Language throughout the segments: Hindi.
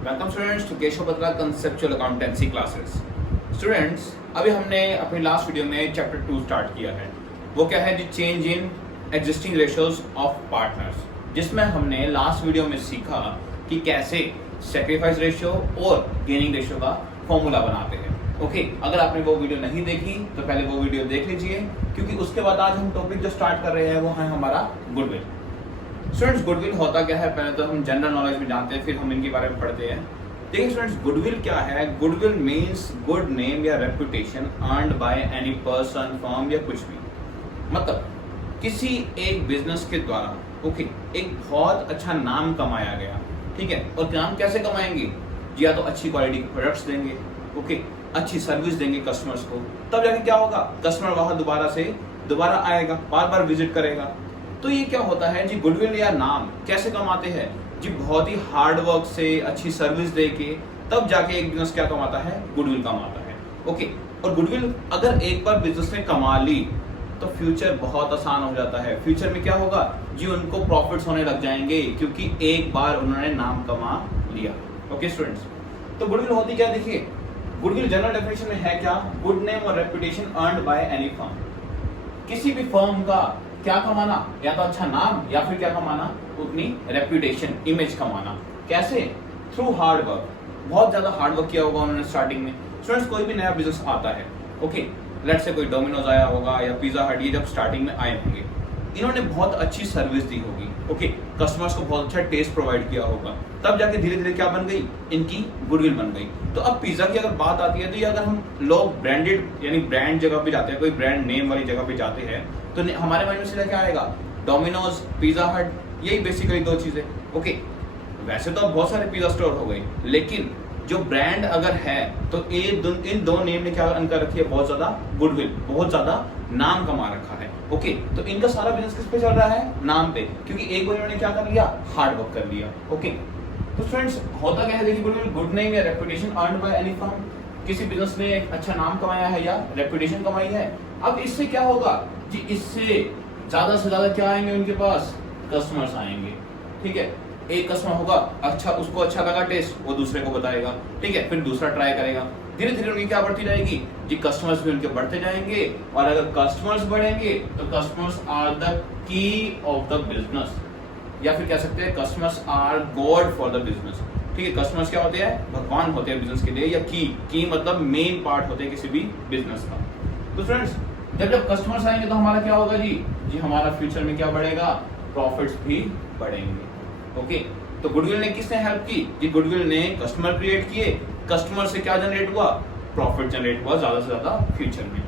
Welcome students to Keshav Batra conceptual accountancy classes. Students, अभी हमने अपनी लास्ट वीडियो में चैप्टर 2 स्टार्ट किया है। वो क्या है? The change in existing ratios of partners, जिसमें हमने लास्ट वीडियो में सीखा कि कैसे सैक्रिफाइस रेशियो और गेनिंग रेशियो का फॉर्मूला बनाते हैं। ओके, अगर आपने वो वीडियो नहीं देखी तो पहले वो वीडियो देख लीजिए, क्योंकि उसके बाद आज हम टॉपिक जो स्टार्ट कर रहे हैं वो है हमारा गुडविल। स्टूडेंट्स, गुडविल होता क्या है पहले तो हम जनरल नॉलेज में जानते हैं, फिर हम इनके बारे में पढ़ते हैं। देखिए स्टूडेंट्स, गुडविल क्या है? गुडविल मीन्स गुड नेम या reputation earned by any person, firm या कुछ भी। मतलब किसी एक बिजनेस के द्वारा एक बहुत अच्छा नाम कमाया गया, ठीक है। और नाम कैसे कमाएंगे? या तो अच्छी क्वालिटी के प्रोडक्ट्स देंगे, अच्छी सर्विस देंगे कस्टमर्स को, तब जाके क्या होगा? कस्टमर वहां दोबारा आएगा, बार बार विजिट करेगा। तो ये क्या होता है जी? गुडविल या नाम कैसे कमाते हैं जी? बहुत ही हार्ड वर्क से, अच्छी सर्विस देके तब जाके एक बिजनेस क्या कमाता है? गुडविल कमाता है। ओके, और गुडविल अगर एक बार बिजनेस ने कमा ली तो फ्यूचर बहुत आसान हो जाता है। फ्यूचर में क्या होगा जी? उनको प्रॉफिट्स होने लग जाएंगे, क्योंकि एक बार उन्होंने नाम कमा लिया। ओके स्टूडेंट्स, तो गुडविल होती क्या? देखिए, गुडविल जनरल डेफिनेशन में है क्या? गुड नेम और reputation earned by any firm. किसी भी फर्म का क्या कमाना? या तो अच्छा नाम, या फिर क्या कमाना? अपनी रेपुटेशन, इमेज कमाना। कैसे? Through hard work. बहुत ज्यादा हार्ड वर्क किया होगा उन्होंने स्टार्टिंग में। स्टूडेंट्स, कोई भी नया बिजनेस आता है, ओके, लेट्स से कोई डोमिनोज आया होगा या पिज्जा हट, ये जब स्टार्टिंग में आए होंगे, इन्होंने बहुत अच्छी सर्विस दी होगी, ओके, कस्टमर्स को बहुत अच्छा टेस्ट प्रोवाइड किया होगा, तब जाके धीरे धीरे क्या बन गई? इनकी गुडविल बन गई। तो अब पिज्जा की अगर बात आती है तो ये अगर हम लोग ब्रांडेड यानी ब्रांड जगह पे जाते हैं, कोई ब्रांड नेम वाली जगह पे जाते हैं, तो हमारे माइंड में सीधा क्या आएगा? डोमिनोज, पिज्जा हट, यही बेसिकली दो चीजें। ओके, वैसे तो अब बहुत सारे पिज्जा स्टोर हो गए, लेकिन जो ब्रांड अगर है तो इन दो नेम ने क्या कर रखी है? बहुत ज्यादा गुडविल, बहुत ज्यादा नाम कमा रखा है। ओके, तो इनका सारा बिजनेस किस पे चल रहा है? नाम पे, क्योंकि एक बार इन्होंने क्या कर लिया? हार्ड वर्क कर लिया। ओके, तो फ्रेंड्स, होता क्या है? देखिए, गुडविल गुड नेम या reputation earned by any firm. किसी बिजनेस ने एक अच्छा नाम कमाया है या रेपुटेशन कमाई है। अब इससे क्या होगा जी? इससे ज्यादा से ज्यादा क्या आएंगे उनके पास? कस्टमर्स आएंगे, ठीक है। एक कस्टमर होगा, अच्छा, उसको अच्छा लगा टेस्ट, वो दूसरे को बताएगा, ठीक है, फिर दूसरा ट्राई करेगा। धीरे धीरे उनकी क्या बढ़ती जाएगी जी? कस्टमर्स भी उनके बढ़ते जाएंगे, और अगर कस्टमर्स बढ़ेंगे तो customers are the key of the business, या फिर कह सकते हैं customers are god for the business, ठीक है। कस्टमर्स क्या होते हैं? भगवान होते हैं बिजनेस के लिए, या की मतलब मेन पार्ट होते हैं किसी भी बिजनेस का। तो फ्रेंड्स, जब कस्टमर्स आएंगे तो हमारा क्या होगा जी? हमारा फ्यूचर में क्या बढ़ेगा? प्रॉफिट्स भी बढ़ेंगे। ओके, तो गुडविल ने किसने हेल्प की जी? गुडविल ने कस्टमर क्रिएट किए, कस्टमर से क्या जनरेट हुआ? प्रॉफिट जनरेट हुआ ज्यादा से ज्यादा फ्यूचर में।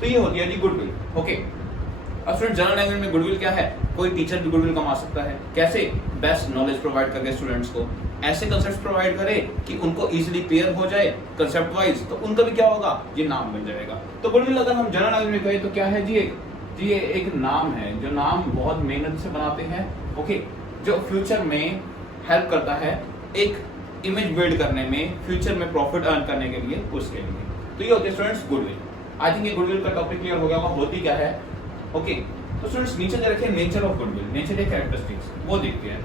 तो ये होती है जी गुडविल। ओके, अब फ्रेंड्स, जनरल लैंग्वेज में गुडविल क्या है? कोई टीचर भी गुडविल कमा सकता है। कैसे? बेस्ट नॉलेज प्रोवाइड करके स्टूडेंट्स को ऐसे कंसेप्ट प्रोवाइड करे कि उनको इजीली क्लियर हो जाए कंसेप्ट वाइज, तो उनका भी क्या होगा? ये नाम बन जाएगा। तो गुडविल अगर हम जनरल लैंग्वेज में कहें तो क्या है जी? ये एक नाम है, जो नाम बहुत मेहनत से बनाते हैं, ओके, जो फ्यूचर में हेल्प करता है एक इमेज बिल्ड करने में, फ्यूचर में प्रॉफिट अर्न करने के लिए, उसके लिए। तो ये होते हैं स्टूडेंट्स गुडविल। आई थिंक ये गुडविल का टॉपिक क्लियर हो गया होगा, होती क्या है। ओके, तो स्टूडेंट्स, नीचे दे रखे नेचर ऑफ गुडविल, नेचर के कैरेक्टरिस्टिक्स, वो देखते हैं।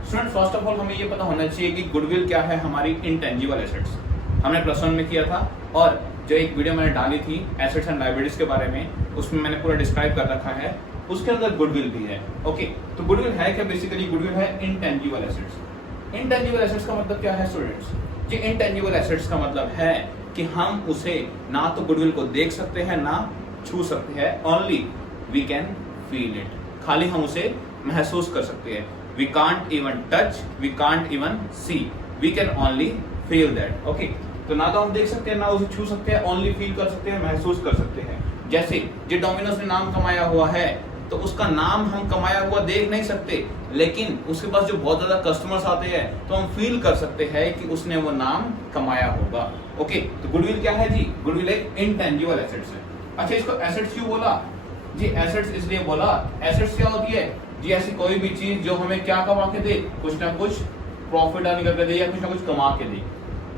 स्टूडेंट्स, फर्स्ट ऑफ ऑल हमें ये पता होना चाहिए कि गुडविल क्या है? हमारी इनटेंजिबल एसेट्स। हमने प्लस 1 में किया था, और जो एक वीडियो मैंने डाली थी एसेट्स एंड लायबिलिटीज के बारे में, उसमें मैंने पूरा डिस्क्राइब कर रखा है, उसके अंदर गुडविल भी है। ओके, तो गुडविल है क्या? बेसिकली गुडविल है इनटेंजिबल एसेट्स। इनटेंजिबल एसेट्स का मतलब क्या है स्टूडेंट्स? जी, इनटेंजिबल एसेट्स का मतलब है कि हम उसे ना तो गुडविल को देख सकते हैं, ना छू सकते हैं, only we can feel it. खाली हम उसे महसूस कर सकते हैं। We can't even touch, we can't even see, we can only feel that. Okay, तो ना तो हम देख सकते हैं, ना उसे छू सकते हैं, ओनली फील कर सकते हैं, महसूस कर सकते हैं। जैसे जो डोमिनोज ने नाम कमाया हुआ है, तो उसका नाम हम कमाया हुआ देख नहीं सकते, लेकिन उसके पास जो बहुत ज्यादा कस्टमर्स आते हैं तो हम फील कर सकते हैं कि उसने वो नाम कमाया होगा। ओके, तो गुडविल क्या है जी? गुडविल एक इनटेंजिबल एसेट्स है। अच्छा, इसको एसेट्स क्यों बोला जी? एसेट्स इसलिए बोला, एसेट्स क्या होती है जी? ऐसी कोई भी चीज जो हमें क्या कमा के दे? कुछ ना कुछ प्रॉफिट अर्न करके दे, या कुछ ना कुछ कमा के दे,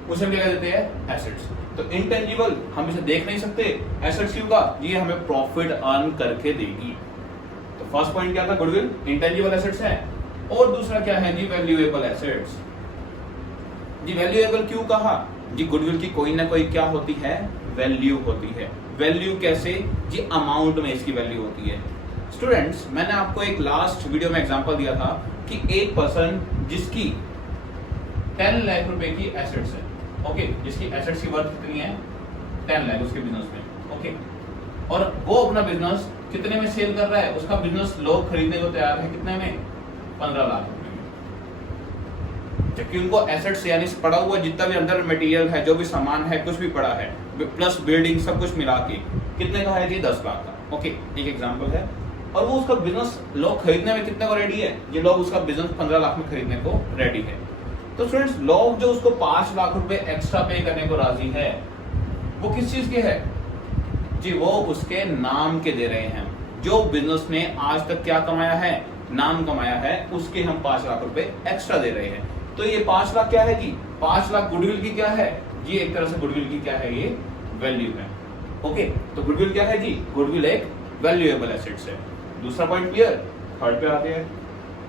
उसे हम क्या कहते हैं? एसेट्स। तो इनटेंजिबल, हम इसे देख नहीं सकते, एसेट्स क्यों का? ये हमें प्रॉफिट अर्न करके देगी। तो फर्स्ट पॉइंट क्या था? गुडविल इंटेंजिबल एसेट्स है। और दूसरा क्या है जी? Valuable assets. जी वैल्यूएबल क्यों कहा? जी गुडविल की कोई ना कोई क्या होती है? वैल्यू होती है। वैल्यू कैसे? जी अमाउंट में इसकी वैल्यू होती है। स्टूडेंट्स, मैंने आपको एक लास्ट वीडियो में एग्जांपल दिया था कि एक पर्सन जिसकी 10 लाख रुपए की एसेट्स है, ओके, जिसकी एसेट्स की वर्थ कितनी है? 10 लाख उसके बिजनेस में, ओके, और वो अपना बिजनेस कितने में सेल कर रहा है? उसका बिजनेस लोग खरीदने को तैयार है कितने में? 15 लाख रुपए में। जबकि उनको एसेट्स यानी पड़ा हुआ जितना भी अंदर मटेरियल है, जो भी सामान है, कुछ भी पड़ा है, प्लस बिल्डिंग सब कुछ मिला के कितने का है जी? 10 लाख का, ओके, एक एग्जांपल है। और वो उसका बिजनेस लोग खरीदने में कितने को रेडी है? ये लोग उसका बिजनेस 15 लाख में खरीदने को रेडी है। तो स्टूडेंट्स, लोग जो उसको 5 लाख रुपए एक्स्ट्रा पे करने को राजी है, वो किस चीज के है जी? वो उसके नाम के दे रहे हैं। जो बिजनेस ने आज तक क्या कमाया है? नाम कमाया है, उसके हम 5 लाख रुपए एक्स्ट्रा दे रहे हैं। तो ये 5 लाख क्या है जी? 5 लाख गुडविल की क्या है? ये एक तरह से गुडविल की क्या है? ये वैल्यू है, ओके। तो गुडविल क्या है जी? गुडविल एक वैल्यूएबल एसेट्स है। दूसरा पॉइंट क्लियर? थर्ड पे आते हैं।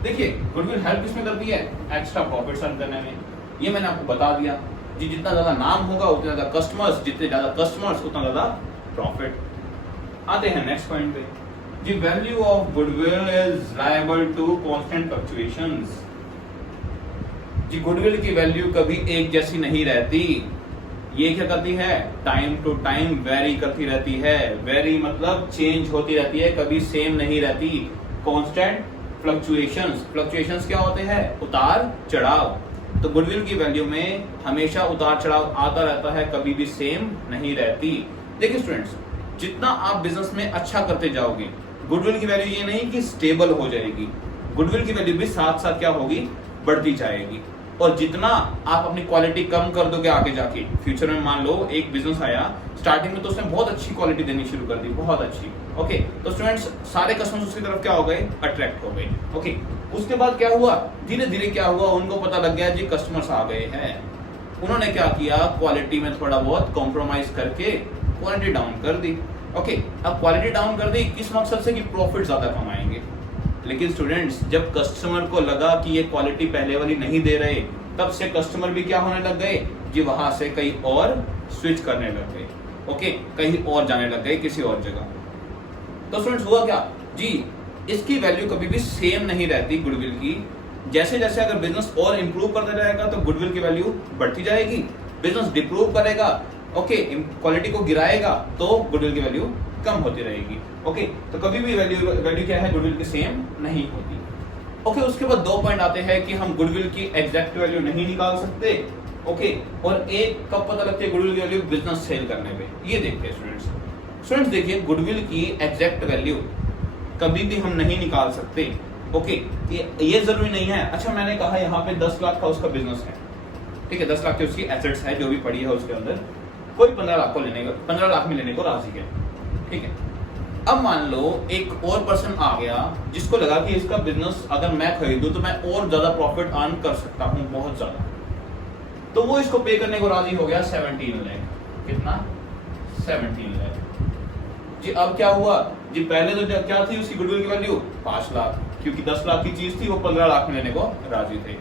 देखिए गुडविल हेल्प किसमें करती है? एक्स्ट्रा प्रॉफिट अर्न करने में। ये मैंने आपको बता दिया जी, जितना ज्यादा नाम होगा उतने ज्यादा कस्टमर्स, जितने ज्यादा कस्टमर्स उतना ज्यादा प्रॉफिट। आते हैं नेक्स्ट पॉइंट पे जी, value of goodwill is liable to constant fluctuations. जी गुडविल की वैल्यू कभी एक जैसी नहीं रहती। ये क्या करती है? टाइम टू टाइम वेरी करती रहती है। वेरी मतलब चेंज होती रहती है, कभी सेम नहीं रहती। कांस्टेंट फ्लक्चुएशंस, फ्लक्चुएशंस क्या होते हैं? उतार चढ़ाव। तो गुडविल की वैल्यू में हमेशा उतार चढ़ाव आता रहता है, कभी भी सेम नहीं रहती। देखिए स्टूडेंट्स, जितना आप बिजनेस में अच्छा करते जाओगे, गुडविल की वैल्यू ये नहीं कि स्टेबल हो जाएगी, गुडविल की वैल्यू भी साथ साथ क्या होगी? बढ़ती जाएगी। और जितना आप अपनी क्वालिटी कम कर दोगे आगे जाके, फ्यूचर में मान लो एक बिजनेस आया, स्टार्टिंग में तो उसने बहुत अच्छी क्वालिटी देनी शुरू कर दी, बहुत अच्छी, ओके, तो स्टूडेंट्स सारे कस्टमर्स उसकी तरफ क्या हो गए? अट्रैक्ट हो गए, ओके। उसके बाद क्या हुआ? धीरे धीरे क्या हुआ? उनको पता लग गया जी कस्टमर्स आ गए हैं। उन्होंने क्या किया? क्वालिटी में थोड़ा बहुत कॉम्प्रोमाइज करके क्वालिटी डाउन कर दी, ओके। अब क्वालिटी डाउन कर दी किस मकसद से? कि प्रॉफिट ज्यादा कमाएंगे। लेकिन स्टूडेंट्स, जब कस्टमर को लगा कि ये क्वालिटी पहले वाली नहीं दे रहे, तब से कस्टमर भी क्या होने लग गए जी? वहां से कहीं और स्विच करने लग गए, ओके, कहीं और जाने लग गए, किसी और जगह। तो स्टूडेंट्स हुआ क्या जी? इसकी वैल्यू कभी भी सेम नहीं रहती गुडविल की। जैसे जैसे अगर बिजनेस और इंप्रूव करता जाएगा तो गुडविल की वैल्यू बढ़ती जाएगी। बिजनेस डिप्रूव करेगा, ओके, क्वालिटी को गिराएगा तो गुडविल की वैल्यू कम होती रहेगी, ओके। तो कभी भी वैल्यू क्या है? गुडविल की सेम नहीं होती, ओके। उसके बाद 2 पॉइंट आते हैं कि हम गुडविल की एग्जैक्ट वैल्यू नहीं निकाल सकते, ओके। और एक कब पता लगती है गुडविल की वैल्यू? बिजनेस सेल करने पे। ये देखते हैं स्टूडेंट्स, देखिए गुडविल की एग्जैक्ट वैल्यू कभी भी हम नहीं निकाल सकते, ओके। ये जरूरी नहीं है। अच्छा, मैंने कहा यहाँ पे 10 लाख का उसका बिजनेस है, ठीक है, 10 लाख की उसकी एसेट्स है, जो भी पड़ी है उसके अंदर, कोई 15 लाख में लेने को राजी है, ठीक है। अब मान लो एक और पर्सन आ गया जिसको लगा कि इसका बिजनेस अगर मैं खरीदूं तो मैं और ज्यादा प्रॉफिट अर्न कर सकता हूं, बहुत ज्यादा, तो वो इसको पे करने को राजी हो गया 17 लाख। कितना? 17 लाख जी। अब क्या हुआ जी? पहले तो क्या थी उसकी गुडविल की वैल्यू? 5 लाख, क्योंकि 10 लाख की चीज थी, वो 15 लाख में लेने को राजी थे।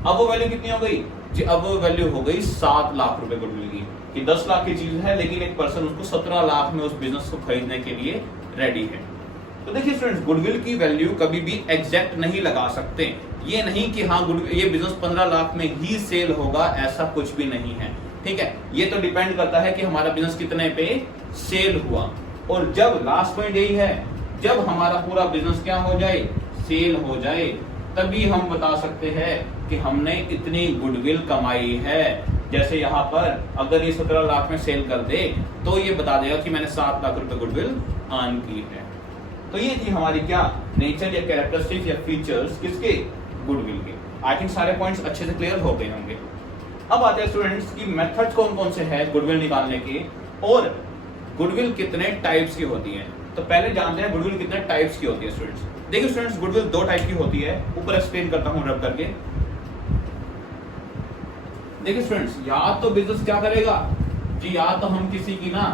अब वो वैल्यू कितनी हो गई जी? अब वो वैल्यू हो गई 7 लाख रुपए गुडविल की, कि 10 लाख की चीज है लेकिन एक पर्सन उसको 17 लाख में उस बिजनेस को खरीदने के लिए रेडी है। तो देखिए स्टूडेंट्स, गुडविल की वैल्यू कभी भी एग्जैक्ट नहीं लगा सकते। ये नहीं कि हाँ ये बिजनेस 15 लाख में ही सेल होगा, ऐसा कुछ भी नहीं है, ठीक है। ये तो डिपेंड करता है कि हमारा बिजनेस कितने पे सेल हुआ। और जब लास्ट पॉइंट यही है, जब हमारा पूरा बिजनेस क्या हो जाए? सेल हो जाए, तभी हम बता सकते हैं कि हमने इतनी गुडविल कमाई है। जैसे यहाँ पर अगर ये 17 लाख में सेल कर दे तो ये बता देगा कि मैंने 7 लाख रुपए गुडविल अर्न की है। तो ये थी हमारी क्या नेचर या कैरेक्टरिस्टिक्स या फीचर्स किसके? गुडविल के। आई थिंक सारे पॉइंट्स अच्छे से क्लियर हो गए होंगे। अब आते हैं स्टूडेंट्स की मेथड्स कौन कौन से हैं गुडविल निकालने के, और गुडविल कितने टाइप्स की होती है। तो पहले जानते हैं गुडविल कितने टाइप्स की होती है स्टूडेंट्स। देखिए स्टूडेंट्स, गुडविल 2 टाइप की होती है, ऊपर एक्सप्लेन करता हूं रब करके। देखिए स्टूडेंट्स, या तो बिजनेस क्या करेगा जी, या तो हम किसी की ना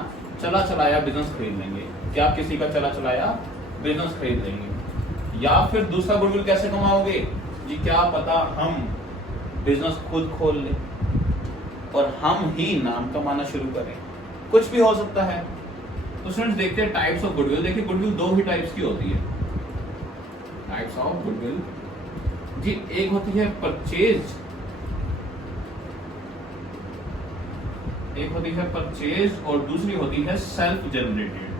चला चलाया बिजनेस खरीद लेंगे। क्या? किसी का चला चलाया बिजनेस खरीद लेंगे। या फिर दूसरा गुडविल कैसे कमाओगे जी, क्या पता हम बिजनेस खुद खोल लें, और हम ही नाम कमाना शुरू करें। कुछ भी हो सकता है। तो स्टूडेंट्स देखते हैं टाइप्स ऑफ गुडविल। देखिए गुडविल दो ही टाइप्स की होती है। टाइप्स ऑफ गुडविल जी, एक होती है परचेज, एक होती है परचेज और दूसरी होती है सेल्फ जनरेटेड।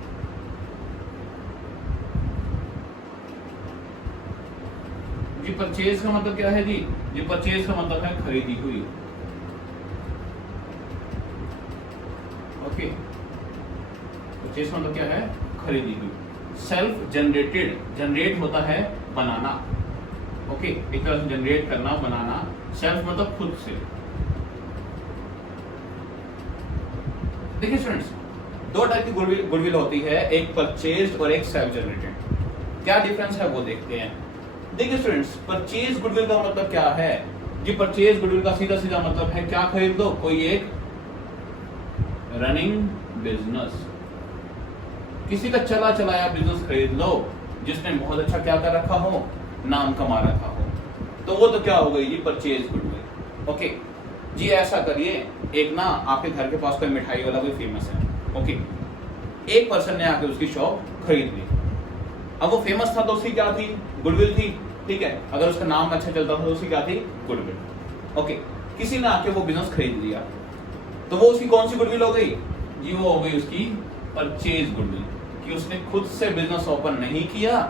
जी परचेज का मतलब क्या है जी? जी परचेज का मतलब है खरीदी हुई। ओके, परचेज का मतलब क्या है? खरीदी हुई। सेल्फ जनरेटेड, जनरेट होता है बनाना। ओके, एक तरह से जनरेट करना, बनाना। सेल्फ मतलब खुद से। देखिए स्टूडेंट्स, दो टाइप की गुडविल होती है, एक परचेज और एक सेल्फ जनरेटेड। क्या डिफरेंस है वो देखते हैं। देखिए स्टूडेंट्स, परचेज गुडविल का मतलब क्या है जी? परचेज गुडविल का सीधा सीधा मतलब है क्या खरीद दो? कोई एक रनिंग बिजनेस, किसी का चला चलाया बिजनेस खरीद लो जिसने बहुत अच्छा क्या कर रखा हो, नाम कमा रखा हो, तो वो तो क्या हो गई जी? Purchase goodwill. ओके जी, ऐसा करिए, एक ना आपके घर के पास कोई मिठाई वाला कोई फेमस है। ओके, एक पर्सन ने आके उसकी शॉप खरीद ली। अब वो फेमस था तो उसकी क्या थी? गुडविल थी। ठीक है, अगर उसका नाम अच्छा चलता था तो उसकी क्या थी? गुडविल। ओके, किसी ने आके वो बिजनेस खरीद लिया तो वो उसकी कौन सी गुडविल हो गई जी? वो हो गई उसकी परचेज गुडविल, कि उसने खुद से बिजनेस ओपन नहीं किया,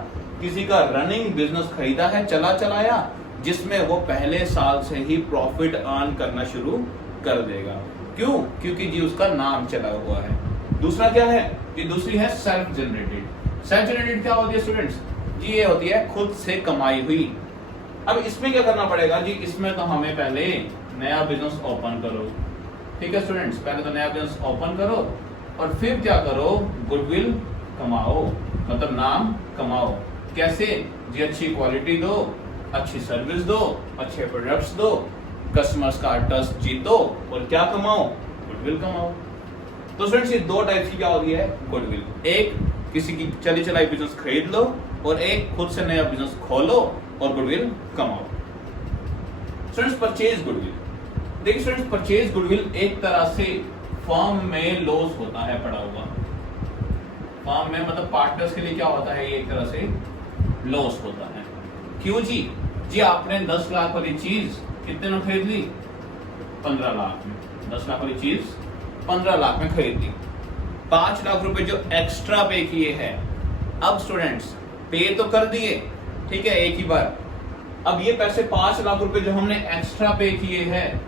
किसी का रनिंग बिजनेस खरीदा है, चला चलाया, जिसमें वो पहले साल से ही प्रॉफिट अर्न करना शुरू कर देगा। क्यों? क्योंकि जी उसका नाम चला हुआ है। दूसरा क्या है? ये दूसरी है सेल्फ जनरेटेड। सेल्फ जनरेटेड क्या होती है स्टूडेंट्स जी? ये होती है खुद से कमाई हुई। अब इसमें क्या करना पड़ेगा जी? इसमें तो हमें पहले नया बिजनेस ओपन करो। ठीक है स्टूडेंट्स, पहले तो नया बिजनेस ओपन करो और फिर क्या करो? गुडविल कमाओ, मतलब नाम कमाओ। कैसे जी? अच्छी क्वालिटी दो, अच्छी सर्विस दो, अच्छे प्रोडक्ट्स दो, कस्टमर्स का ट्रस्ट जीतो और क्या कमाओ? गुडविल कमाओ। तो स्टूडेंट्स, ये दो टाइप की क्या होती है? गुडविल। एक किसी की चली चलाई बिजनेस खरीद लो और एक खुद से नया बिजनेस खोलो और गुडविल कमाओ। Students, purchase goodwill. देखिए स्टूडेंट्स, परचेज गुडविल एक तरह से फर्म में लॉस होता है पड़ा हुआ। फर्म में मतलब पार्टनर्स के लिए क्या होता है? ये एक तरह से लॉस होता है। क्यों जी? जी आपने 10 लाख वाली चीज कितने में खरीद ली? 15 लाख में। 10 लाख वाली चीज 15 लाख में खरीद ली। 5 लाख रुपए जो एक्स्ट्रा पे किए हैं, अब स्टूडेंट्स पे तो कर दिए, ठीक है, एक ही बार। अब ये पैसे 5 लाख रुपए जो हमने एक्स्ट्रा पे किए हैं,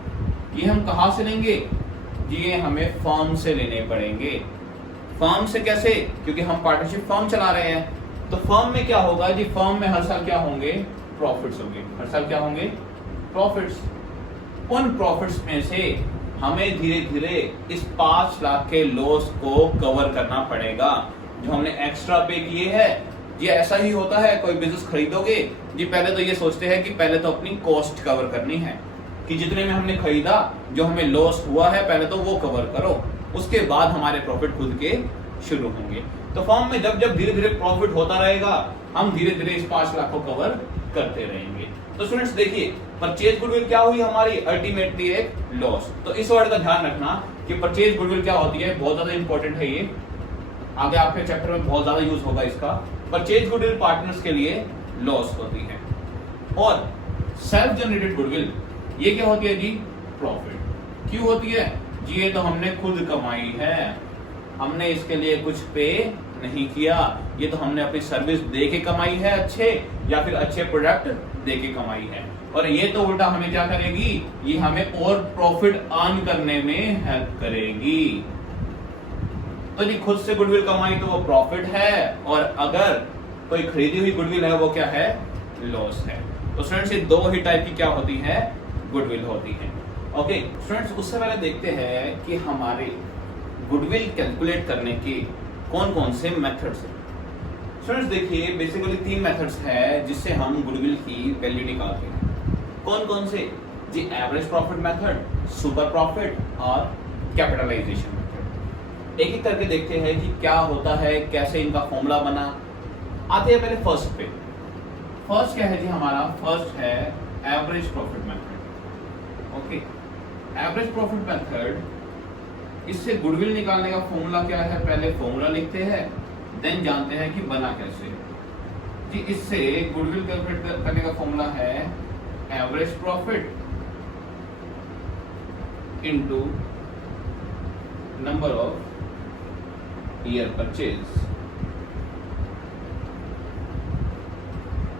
ये हम कहां से लेंगे? ये हमें फर्म से लेने पड़ेंगे। फर्म से कैसे? क्योंकि हम पार्टनरशिप फर्म चला रहे हैं। तो फर्म में क्या होगा जी? फर्म में हर साल क्या होंगे? प्रॉफिट्स होंगे। हर साल क्या होंगे? प्रॉफिट्स। उन प्रॉफिट्स में से हमें धीरे धीरे इस 5 लाख के लॉस को कवर करना पड़ेगा जो हमने एक्स्ट्रा पे किए हैं। ये ऐसा ही होता है, कोई बिजनेस खरीदोगे जी, पहले तो ये सोचते हैं कि पहले तो अपनी कॉस्ट कवर करनी है, कि जितने में हमने खरीदा, जो हमें लॉस हुआ है, पहले तो वो कवर करो, उसके बाद हमारे प्रॉफिट खुद के शुरू होंगे। तो फर्म में जब जब धीरे धीरे प्रॉफिट होता रहेगा, हम धीरे धीरे इस 5 लाख को कवर करते रहेंगे। तो स्टूडेंट्स देखिए, परचेज गुडविल क्या हुई हमारी? अल्टीमेटली एक लॉस। तो इस वर्ड का ध्यान रखना कि परचेज गुडविल क्या होती है, बहुत ज्यादा इंपॉर्टेंट है ये, आगे आपके चैप्टर में बहुत ज्यादा यूज होगा इसका। परचेज गुडविल पार्टनर्स के लिए लॉस होती है। और सेल्फ जनरेटेड गुडविल ये क्या होती है जी? प्रॉफिट। क्यों होती है जी? ये तो हमने खुद कमाई है, हमने इसके लिए कुछ पे नहीं किया, ये तो हमने अपनी सर्विस दे के कमाई है अच्छे, या फिर अच्छे प्रोडक्ट दे के कमाई है। और ये तो उल्टा हमें क्या करेगी? ये हमें और प्रॉफिट अर्न करने में हेल्प करेगी। तो जी खुद से गुडविल कमाई तो वो प्रॉफिट है, और अगर कोई खरीदी हुई गुडविल है वो क्या है? लॉस है। तो स्टूडेंट्स, ये दो ही टाइप की क्या होती है? गुडविल होती है। ओके स्टूडेंट्स, उससे पहले देखते हैं कि हमारे गुडविल कैलकुलेट करने के कौन कौन से मेथड्स हैं। स्टूडेंट्स देखिए, बेसिकली 3 मेथड्स है जिससे हम गुडविल की वैल्यू निकालते हैं। कौन कौन से जी? Average profit method, super profit और कैपिटलाइजेशन मेथड। एक एक करके देखते हैं कि क्या होता है, कैसे इनका फॉर्मूला बना। आते हैं पहले फर्स्ट पे। फर्स्ट क्या है जी हमारा? फर्स्ट है average profit method. Okay, average profit method, इससे गुडविल निकालने का फॉर्मूला क्या है, पहले फॉर्मूला लिखते हैं देन जानते हैं कि बना कैसे जी। इससे गुडविल कैलकुलेट करने का फॉर्मूला है average profit into number of year purchase.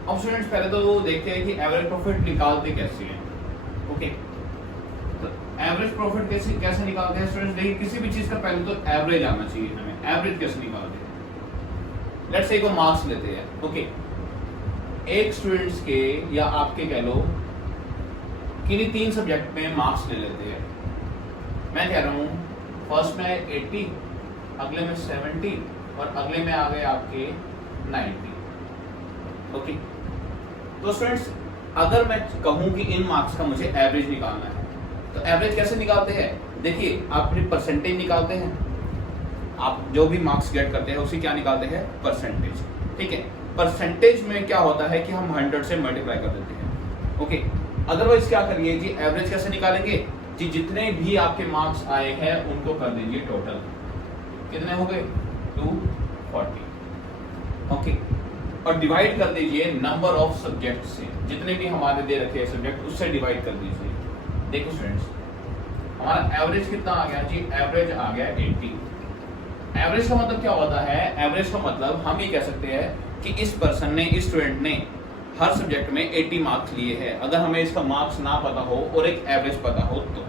अब स्टूडेंट्स पहले तो वो देखते हैं कि एवरेज प्रॉफिट निकालते कैसे हैं। ओके, तो एवरेज प्रॉफिट कैसे निकालते हैं स्टूडेंट्स, देखिए किसी भी चीज का पहले तो एवरेज आना चाहिए हमें। एवरेज कैसे निकालते हैं, लेट्स से को मार्क्स लेते हैं। ओके, एक स्टूडेंट्स के या आपके कह लो किन्हीं 3 सब्जेक्ट में मार्क्स ले लेते हैं। मैं कह रहा हूं फर्स्ट में 80, अगले में 70 और अगले में आ गए आपके 90। ओके, तो स्टूडेंट्स अगर मैं कहूं कि इन मार्क्स का मुझे एवरेज निकालना है तो एवरेज कैसे निकालते हैं, देखिए आप अपनी परसेंटेज निकालते हैं। आप जो भी मार्क्स गेट करते हैं उसी क्या निकालते हैं, परसेंटेज। ठीक है, परसेंटेज में क्या होता है कि हम 100 से मल्टीप्लाई कर देते हैं। ओके, अदरवाइज क्या करिए जी, एवरेज कैसे निकालेंगे जी, जितने भी आपके मार्क्स आए हैं उनको कर दीजिए टोटल, कितने हो गए 240। ओके, और डिवाइड कर दीजिए नंबर ऑफ सब्जेक्ट से, जितने भी हमारे दे रखे हैं सब्जेक्ट उससे डिवाइड कर दीजिए। देखो स्टूडेंट्स हमारा एवरेज कितना आ गया जी, एवरेज आ गया 80। एवरेज का मतलब क्या होता है, एवरेज का मतलब हम ये कह सकते हैं कि इस पर्सन ने, इस स्टूडेंट ने हर सब्जेक्ट में 80 मार्क्स लिए हैं। अगर हमें इसका मार्क्स ना पता हो और एक एवरेज पता हो तो।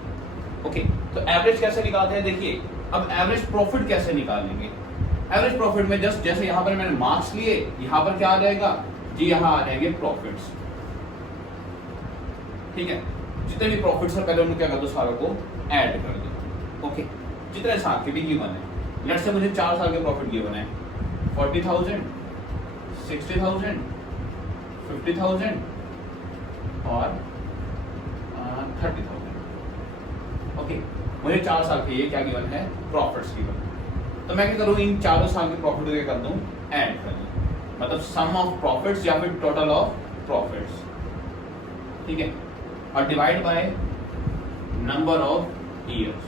ओके, तो एवरेज कैसे निकालते हैं, देखिए अब एवरेज प्रॉफिट कैसे निकालेंगे। एवरेज प्रॉफिट में जस्ट जैसे यहाँ पर मैंने मार्क्स लिए, यहाँ पर क्या आ जाएगा जी, यहाँ आ जाएंगे प्रॉफिट्स। ठीक है, जितने भी प्रॉफिट्स है पहले उनको क्या कर दो, सारों को ऐड कर दो। ओके, जितने साल के भी गिवन है, लेट्स से मुझे 4 साल के प्रॉफिट गिवन है 40,000, 60,000, 50,000 और 30,000। ओके, मुझे 4 साल के ये क्या गिवन है, प्रॉफिट्स गिवन। तो मैं क्या करूं, इन चारों साल के प्रॉफिट को क्या कर दूं, ऐड कर दूं, मतलब सम ऑफ प्रॉफिट्स या फिर टोटल ऑफ प्रॉफिट्स। ठीक है, और divide by number of years,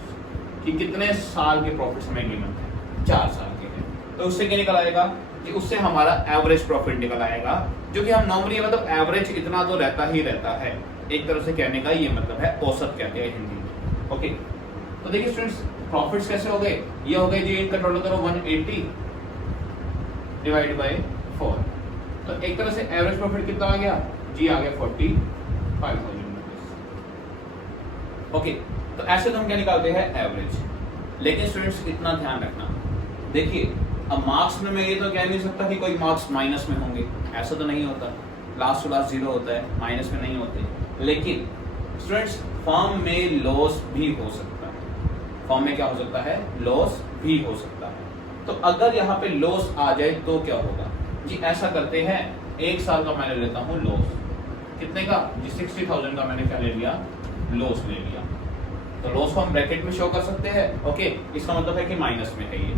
कि कितने साल के प्रॉफिट्स हमें गिवन है, 4 साल के हैं। तो उससे क्या निकल आएगा कि उससे हमारा एवरेज प्रॉफिट निकल आएगा, जो कि हम नॉर्मली मतलब एवरेज इतना तो रहता ही रहता है। एक तरह से कहने का ये मतलब है, औसत कहते हैं हिंदी में। ओके, तो देखिए स्टूडेंट्स प्रॉफिट्स कैसे हो गए, ये हो गए जी, इनका टोटल करो 180 डिवाइड बाय 4। तो एक तरह से एवरेज प्रॉफिट कितना आ गया जी, आ गया 45,000 रुपीज। ओके, तो ऐसे तो हम क्या निकालते हैं, एवरेज। लेकिन स्टूडेंट्स इतना ध्यान रखना, देखिए अब मार्क्स में मैं ये तो कह नहीं सकता कि कोई मार्क्स माइनस में होंगे, ऐसा तो नहीं होता। लास्ट टू लास्ट 0 होता है, माइनस में नहीं होते। लेकिन स्टूडेंट्स फॉर्म में लॉस भी हो सकता है, फॉर्म में क्या हो सकता है, लॉस भी हो सकता है। तो अगर यहाँ पे लॉस आ जाए तो क्या होगा जी, ऐसा करते हैं, 1 साल का मैंने लेता हूँ लॉस, कितने का जी, 60,000 का मैंने क्या ले लिया, लॉस ले लिया। तो लॉस को हम ब्रैकेट में शो कर सकते हैं। ओके, इसका मतलब है कि माइनस में है ये।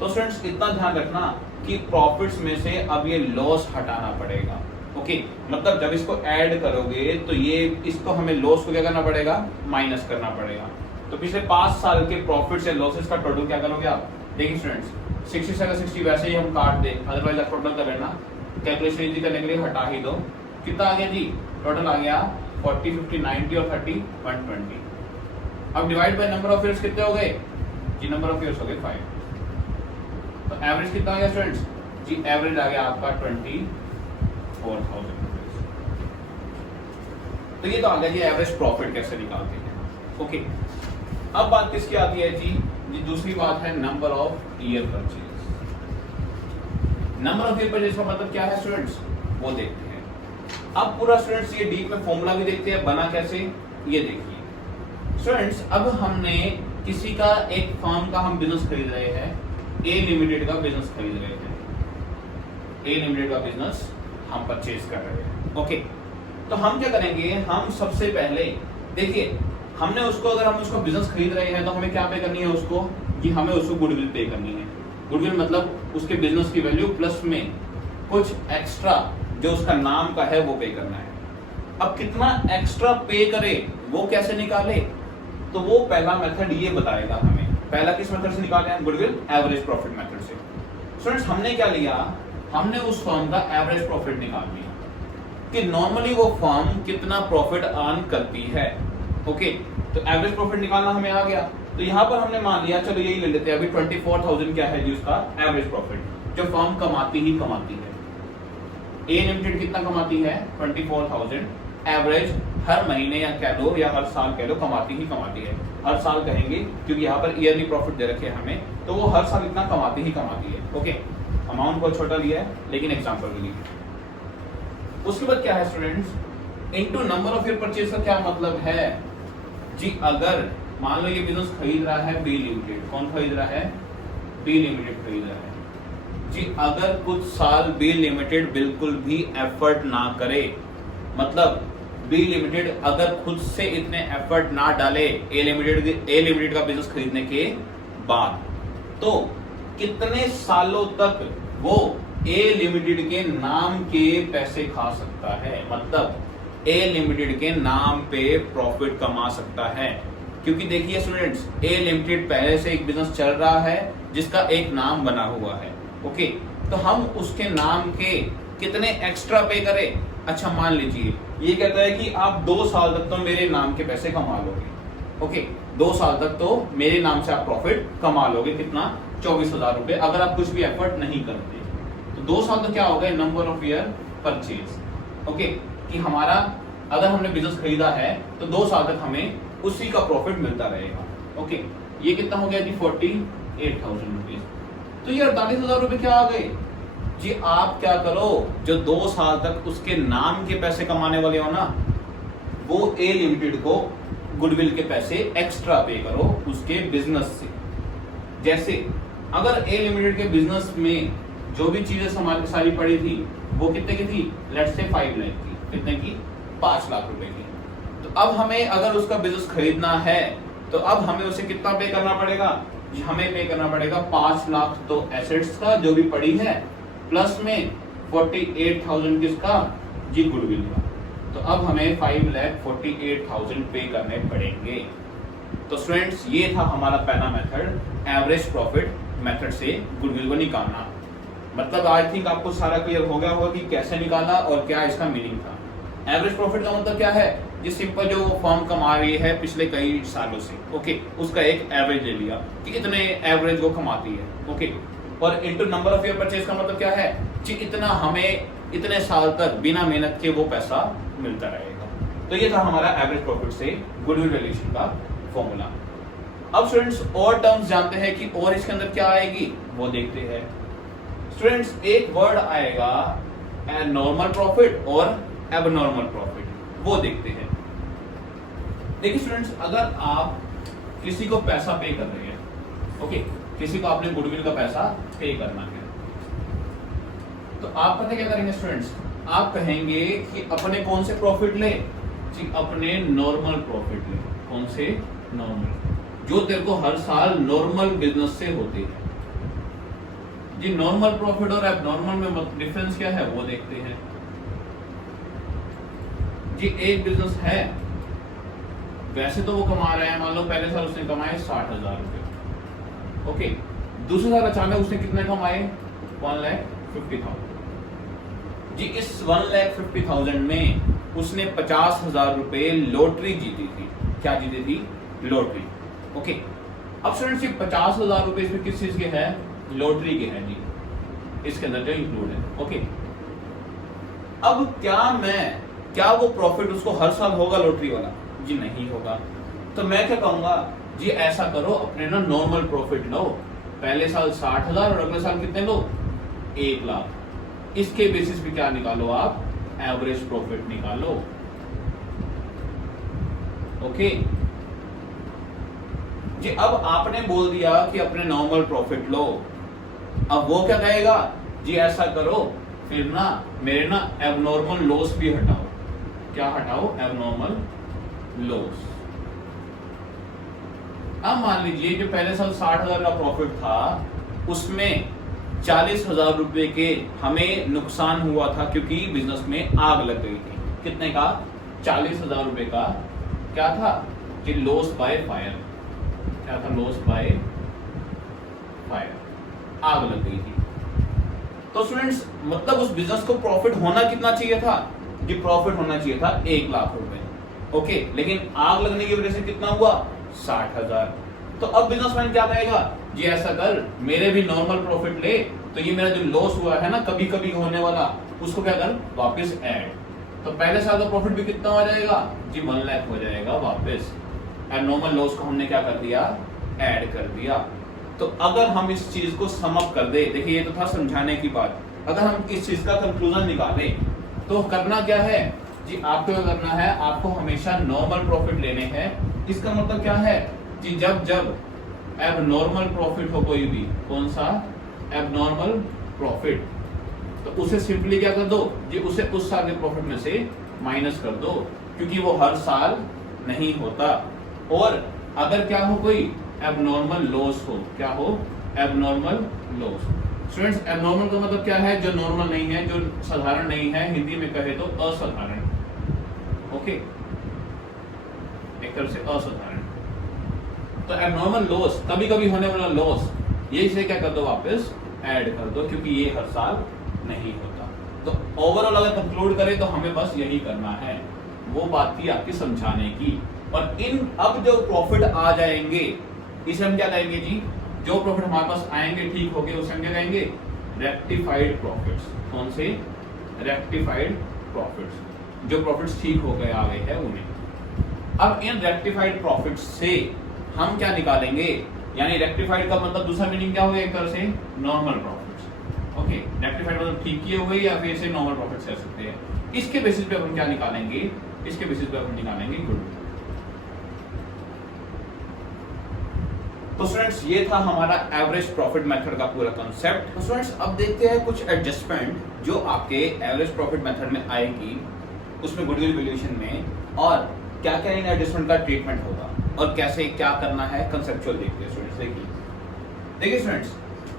तो स्टूडेंट्स इतना ध्यान रखना कि प्रॉफिट्स में से अब ये लॉस हटाना पड़ेगा। ओके, मतलब जब इसको ऐड करोगे तो ये इसको हमें लॉस को क्या करना पड़ेगा, माइनस करना पड़ेगा। तो पिछले 5 साल के प्रॉफिट्स या लॉसेस का टोटल क्या करोगे आप, देखिए स्टूडेंट्स 60 से 60 वैसे ही हम काट दे, अदरवाइज आप टोटल कर लेना, कैलकुलेशन इजी करने के लिए हटा ही दो। कितना आ गया जी, टोटल आ गया 40, 50, 90 और 30 120। अब divide by number of years कितने हो गए जी, नंबर ऑफ ईयर्स हो गए 5। तो एवरेज कितना आ गया स्टूडेंट्स जी, एवरेज आ गया आपका 24,000 रुपीज। तो ये तो आ गया जी एवरेज प्रॉफिट कैसे निकालते हैं। ओके, अब बात किसकी आती है जी, दूसरी बात है number of year purchase. Number of year purchase का मतलब क्या है स्टूडेंट्स, वो देखते हैं। अब पूरा स्टूडेंट्स ये डीप में फॉर्मूला भी देखते हैं, बना कैसे ये देखिए स्टूडेंट्स। अब हमने किसी का, एक फर्म का हम बिजनेस खरीद रहे हैं, ए लिमिटेड का बिजनेस खरीद रहे हैं, ए लिमिटेड का बिजनेस हम परचेज कर रहे हैं। ओके, तो हम क्या करेंगे, हम सबसे पहले देखिए, हमने उसको, अगर हम उसको बिजनेस खरीद रहे हैं तो हमें क्या पे करनी है उसको कि हमें उसको गुडविल पे करनी है। गुडविल मतलब उसके बिजनेस की वैल्यू प्लस में कुछ एक्स्ट्रा जो उसका नाम का है वो पे करना है। अब कितना एक्स्ट्रा पे करे वो कैसे निकाले, तो तो वो पहला मेथड ये बताएगा हमें। पहला किस मेथड से निकाले हैं? गुडविल एवरेज प्रॉफिट मेथड से। स्टूडेंट्स हमने क्या लिया, हमने उस फर्म का एवरेज प्रॉफिट निकाल लिया कि नॉर्मली वो फर्म कितना प्रॉफिट अर्न करती है। ओके, तो एवरेज प्रॉफिट निकालना हमें आ गया। तो यहाँ पर हमने मान लिया, चलो यही ले लेते हैं अभी 24,000 क्या है जी उसका एवरेज प्रॉफिट जो फर्म कमाती ही कमाती है। ए लिमिटेड कितना कमाती है? 24,000 एवरेज हर महीने या कह लो या हर साल कह लो कमाती ही कमाती है। हर साल कहेंगे क्योंकि यहाँ पर ईयरली प्रॉफिट दे रखे हैं हमें, तो वो हर साल इतना कमाती ही कमाती है। ओके, अमाउंट बहुत छोटा लिया है लेकिन एग्जांपल के लिए। उसके बाद क्या है students, into number of year purchase का क्या मतलब है जी? अगर मान लो ये बिजनेस खरीद रहा है बी लिमिटेड, कौन खरीद रहा है? बी लिमिटेड खरीद रहा है जी। अगर कुछ साल बी लिमिटेड बिल्कुल भी एफर्ट ना करे, मतलब बी लिमिटेड अगर खुद से इतने एफर्ट ना डाले ए लिमिटेड का बिजनेस खरीदने के बाद, तो कितने सालों तक वो ए लिमिटेड के नाम के पैसे खा सकता है, मतलब ए लिमिटेड के नाम पे प्रॉफिट कमा सकता है। क्योंकि देखिए स्टूडेंट्स, ए लिमिटेड पहले से एक बिजनेस चल रहा है जिसका एक नाम बना हुआ है। ओके, तो हम उसके नाम के कितने एक्स्ट्रा पे करें? अच्छा मान लीजिए ये कहता है कि आप 2 साल तक तो मेरे नाम के पैसे कमा लोगे। ओके, 2 साल तक तो मेरे नाम से आप प्रॉफिट कमा लोगे। कितना? 24,000 रुपए, अगर आप कुछ भी एफर्ट नहीं करते। तो 2 साल तो क्या हो गए? Number of year purchase. Okay, कि हमारा अगर हमने बिजनेस खरीदा है तो 2 साल तक हमें उसी का प्रॉफिट मिलता रहेगा। ओके, ये कितना हो गया जी? 48,000 रुपीज। तो ये 48,000 रुपए क्या आ गए जी? आप क्या करो, जो 2 साल तक उसके नाम के पैसे कमाने वाले हो ना, वो ए लिमिटेड को गुडविल के पैसे एक्स्ट्रा पे करो उसके बिजनेस से। जैसे अगर ए लिमिटेड के बिजनेस में जो भी चीजें सारी पड़ी थी वो कितने की थी? लेट्स से 5 लाख की। कितने की? 5 लाख रुपए की। तो अब हमें अगर उसका बिजनेस खरीदना है तो अब हमें उसे कितना पे करना पड़ेगा जी? हमें पे करना पड़ेगा 5 लाख तो एसेट्स का जो भी पड़ी है, प्लस में 48,000 किसका जी? गुडविल का। तो अब हमें 5,48,000 पे करने पड़ेंगे। तो स्टूडेंट्स ये था हमारा पहला मेथड, एवरेज प्रॉफिट मेथड से गुडविल को निकालना। मतलब आई थिंक आपको सारा क्लियर हो गया होगा कि कैसे निकाला और क्या इसका मीनिंग था। एवरेज प्रॉफिट का मतलब क्या है? जिस सिंपल जो फर्म कमा रही है पिछले कई सालों से, ओके, उसका एक एवरेज ले लिया कि इतने एवरेज वो कमाती है। ओके, और into number of year purchase का मतलब क्या है जी? इतना हमें इतने साल तक बिना मेहनत के वो पैसा मिलता रहेगा। तो ये था हमारा एवरेज प्रॉफिट से गुडविल वैल्यूएशन का फॉर्मूला। अब स्टूडेंट्स और टर्म्स जानते हैं कि और इसके अंदर क्या आएगी वो देखते हैं। स्टूडेंट्स एक वर्ड आएगा नॉर्मल प्रॉफिट और एबनॉर्मल प्रॉफिट, वो देखते हैं। देखिए स्टूडेंट्स, अगर आप किसी को पैसा पे कर रहे हैं, ओके, किसी को आपने गुडविल का पैसा पे करना है, तो आप पता क्या करेंगे स्टूडेंट्स? आप कहेंगे कि अपने कौन से प्रॉफिट ले जी? अपने नॉर्मल प्रॉफिट ले। कौन से? नॉर्मल, जो तेरे को हर साल नॉर्मल बिजनेस से होते हैं जी। नॉर्मल प्रॉफिट और एबनॉर्मल में डिफरेंस क्या है वो देखते हैं जी। एक बिजनेस है, वैसे तो वो कमा रहा है, मान लो पहले साल उसने कमाए 60,000 रुपए। ओके, दूसरे साल अचानक उसने कितने कमाए? 1,50,000 जी। इस 1,50,000 में उसने 50,000 रुपए लॉटरी जीती थी। क्या जीती थी? लॉटरी। ओके, अब स्टूडेंट्स ये 50,000 रुपए इसमें किस चीज के है? लॉटरी के है जी, इसके अंदर जो इंक्लूड है। ओके, अब क्या वो प्रॉफिट उसको हर साल होगा लॉटरी वाला जी? नहीं होगा। तो मैं क्या कहूंगा जी? ऐसा करो, अपने ना नॉर्मल प्रॉफिट लो, पहले साल 60,000 और अगले साल कितने लो? 1 लाख। इसके बेसिस पे क्या निकालो आप? एवरेज प्रॉफिट निकालो। ओके जी, अब आपने बोल दिया कि अपने नॉर्मल प्रॉफिट लो। अब वो क्या कहेगा जी? ऐसा करो फिर ना मेरे ना एबनॉर्मल लॉस भी हटाओ। क्या हटाओ? Abnormal loss. अब मान लीजिए जो पहले साल 60,000 का प्रॉफिट था उसमें 40,000 रुपए के हमें नुकसान हुआ था क्योंकि बिजनेस में आग लग गई थी। कितने का? 40,000 रुपए का क्या था? कि लॉस बाय फायर। क्या था? लॉस बाय फायर, आग लग गई थी। तो स्टूडेंट्स मतलब उस बिजनेस को प्रॉफिट होना कितना चाहिए था? कि प्रॉफिट होना चाहिए था 1 लाख रुपए। ओके, लेकिन आग लगने की वजह से कितना हुआ? 60,000। तो अब बिजनेसमैन क्या कहेगा? जी ऐसा कर, मेरे भी नॉर्मल प्रॉफिट ले, तो ये मेरा जो लॉस हुआ है ना कभी कभी होने वाला, उसको क्या कर वापस ऐड। तो पहले साल का प्रॉफिट भी कितना हो जाएगा? जी 1 लाख हो जाएगा वापस। एब्नॉर्मल लॉस को हमने क्या कर दिया? ऐड कर दिया। तो अगर हम इस चीज को सम अप कर दे, देखिए ये तो था समझाने की बात, अगर हम इस चीज का कंक्लूजन निकालें तो करना क्या है जी? आपको क्या करना है? आपको हमेशा नॉर्मल प्रॉफिट लेने हैं। इसका मतलब क्या है कि जब जब एबनॉर्मल प्रॉफिट हो कोई भी, कौन सा? एबनॉर्मल प्रॉफिट, तो उसे सिंपली क्या कर दो जी? उसे उस साल के प्रॉफिट में से माइनस कर दो, क्योंकि वो हर साल नहीं होता। और अगर क्या हो कोई एबनॉर्मल लॉस हो, क्या हो? Abnormal loss. स्टूडेंट्स एबनॉर्मल का मतलब क्या है? जो नॉर्मल नहीं है, जो साधारण नहीं है, हिंदी में कहे तो असाधारण। ओके, एक तरह से असाधारण। तो एबनॉर्मल लॉस, कभी कभी होने वाला लॉस, ये इसे क्या कर दो? वापस ऐड कर दो, क्योंकि ये हर साल नहीं होता। तो ओवरऑल अगर कंक्लूड करें तो हमें बस यही करना है, वो बात थी आपकी समझाने की। और इन अब जो प्रॉफिट आ जाएंगे इसे हम क्या कहेंगे जी? जो प्रॉफिट हमारे पास आएंगे ठीक हो गए उसे हम क्या कहेंगे? Rectified profits. कौन से? Rectified profits. जो प्रॉफिट्स ठीक हो गए आ गए हैं उन्हें। अब इन रेक्टिफाइड प्रॉफिट्स से हम क्या निकालेंगे? यानी रेक्टिफाइड का मतलब दूसरा मीनिंग क्या हो गया? एक तरह से नॉर्मल प्रॉफिट्स। ओके, रेक्टिफाइड मतलब ठीक किए हुए या फिर इसे नॉर्मल प्रॉफिट्स कह सकते हैं। इसके बेसिस पे हम क्या निकालेंगे? इसके बेसिस पे हम निकालेंगे गुडविल। तो स्टूडेंट्स ये था हमारा एवरेज प्रॉफिट मेथड का पूरा कंसेप्ट। तो स्टूडेंट्स अब देखते हैं कुछ एडजस्टमेंट जो आपके एवरेज प्रॉफिट मेथड में आएगी, उसमें गुडविल वैल्यूएशन में, और क्या क्या इन एडजस्टमेंट का ट्रीटमेंट होगा और कैसे क्या करना है कंसेप्चुअल देखते हैं स्टूडेंट्स। देखिए स्टूडेंट्स,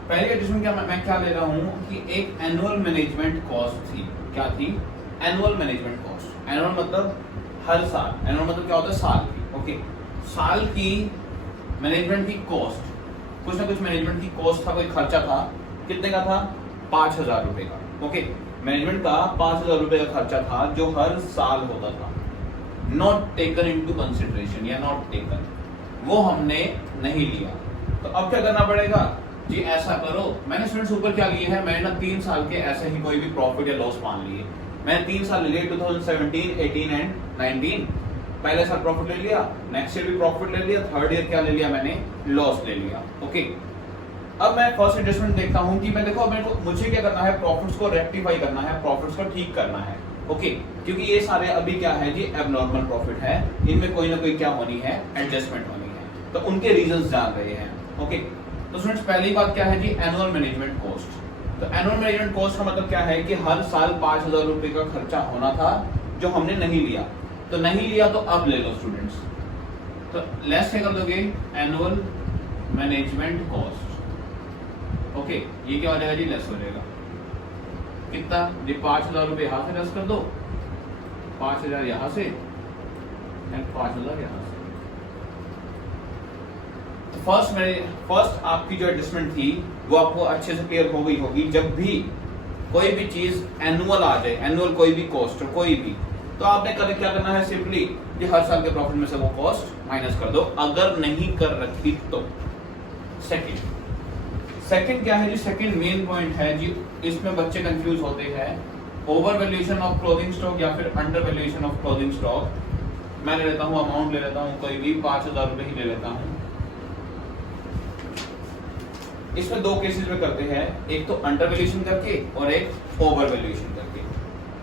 पहले एडजस्टमेंट क्या मैं क्या ले रहा हूँ कि एक एनुअल मैनेजमेंट कॉस्ट थी। क्या थी? Annual management cost. एनुअल मतलब हर साल, एनुअल मतलब क्या होता है? साल की। ओके, साल की मैनेजमेंट की कॉस्ट, कुछ ना कुछ मैनेजमेंट की कॉस्ट था, कोई खर्चा था। कितने का था? 5,000 रुपए का। ओके, मैनेजमेंट का 5,000 रुपए का खर्चा था जो हर साल होता था। नॉट टेकन इनटू कंसिडरेशन या नॉट टेकन, वो हमने नहीं लिया। तो अब क्या करना पड़ेगा जी? ऐसा करो, मैंने स्टूडेंट्स ऊपर क्या लिए है? मैंने ना 3 साल के ऐसे ही कोई भी प्रॉफिट या लॉस मान लिए। मैंने 3 साल ले लिए, 2017, 18 एंड 19। पहले साल प्रॉफिट ले लिया, नेक्स्ट ईयर भी प्रॉफिट ले लिया, थर्ड ईयर क्या ले लिया मैंने? लॉस ले लिया। ओके, अब मैं फर्स्ट एडजस्टमेंट देखता हूं कि मैं देखो मेरे को मुझे क्या करना है? प्रॉफिट्स को रेक्टिफाई करना है, प्रॉफिट्स को ठीक करना है। ओके, क्योंकि ये सारे अभी क्या है जी? एबनॉर्मल प्रॉफिट है, इनमें कोई ना कोई क्या होनी है? एडजस्टमेंट होनी है। तो उनके रीजंस जान रहे हैं। ओके, तो स्टूडेंट्स पहली बात क्या है जी? Annual management cost. तो एनुअल मैनेजमेंट कॉस्ट का मतलब क्या है कि हर साल 5,000 रुपए का खर्चा होना था जो हमने नहीं लिया। तो नहीं लिया तो अब ले लो स्टूडेंट्स। तो लेस से कर दोगे एनुअल मैनेजमेंट कॉस्ट। ओके, ये क्या हो जाएगा जी? लेस हो जाएगा। कितना जी? 5,000 रुपए यहां से लेस कर दो, 5,000 यहां से एंड 5,000 यहां से। तो फर्स्ट आपकी जो एडजस्टमेंट थी वो आपको अच्छे से क्लियर हो गई होगी। जब भी कोई भी चीज एनुअल आ जाए, एनुअल कोई भी कॉस्ट हो कोई भी, तो आपने क्या करना है? सिंपली कि हर साल के प्रॉफिट में से वो कॉस्ट माइनस कर दो, अगर नहीं कर रखी तो। सेकंड क्या है जी? सेकंड मेन पॉइंट है जी, इसमें बच्चे कंफ्यूज होते हैं। Over valuation of closing stock या फिर under valuation of closing stock. मैं ले लेता हूँ अमाउंट ले लेता हूँ कोई भी 5,000 रुपए ही ले लेता हूँ। इसमें 2 केसेस में करते हैं, एक तो अंडर वैल्यूएशन करके और एक ओवर वैल्यूएशन करके।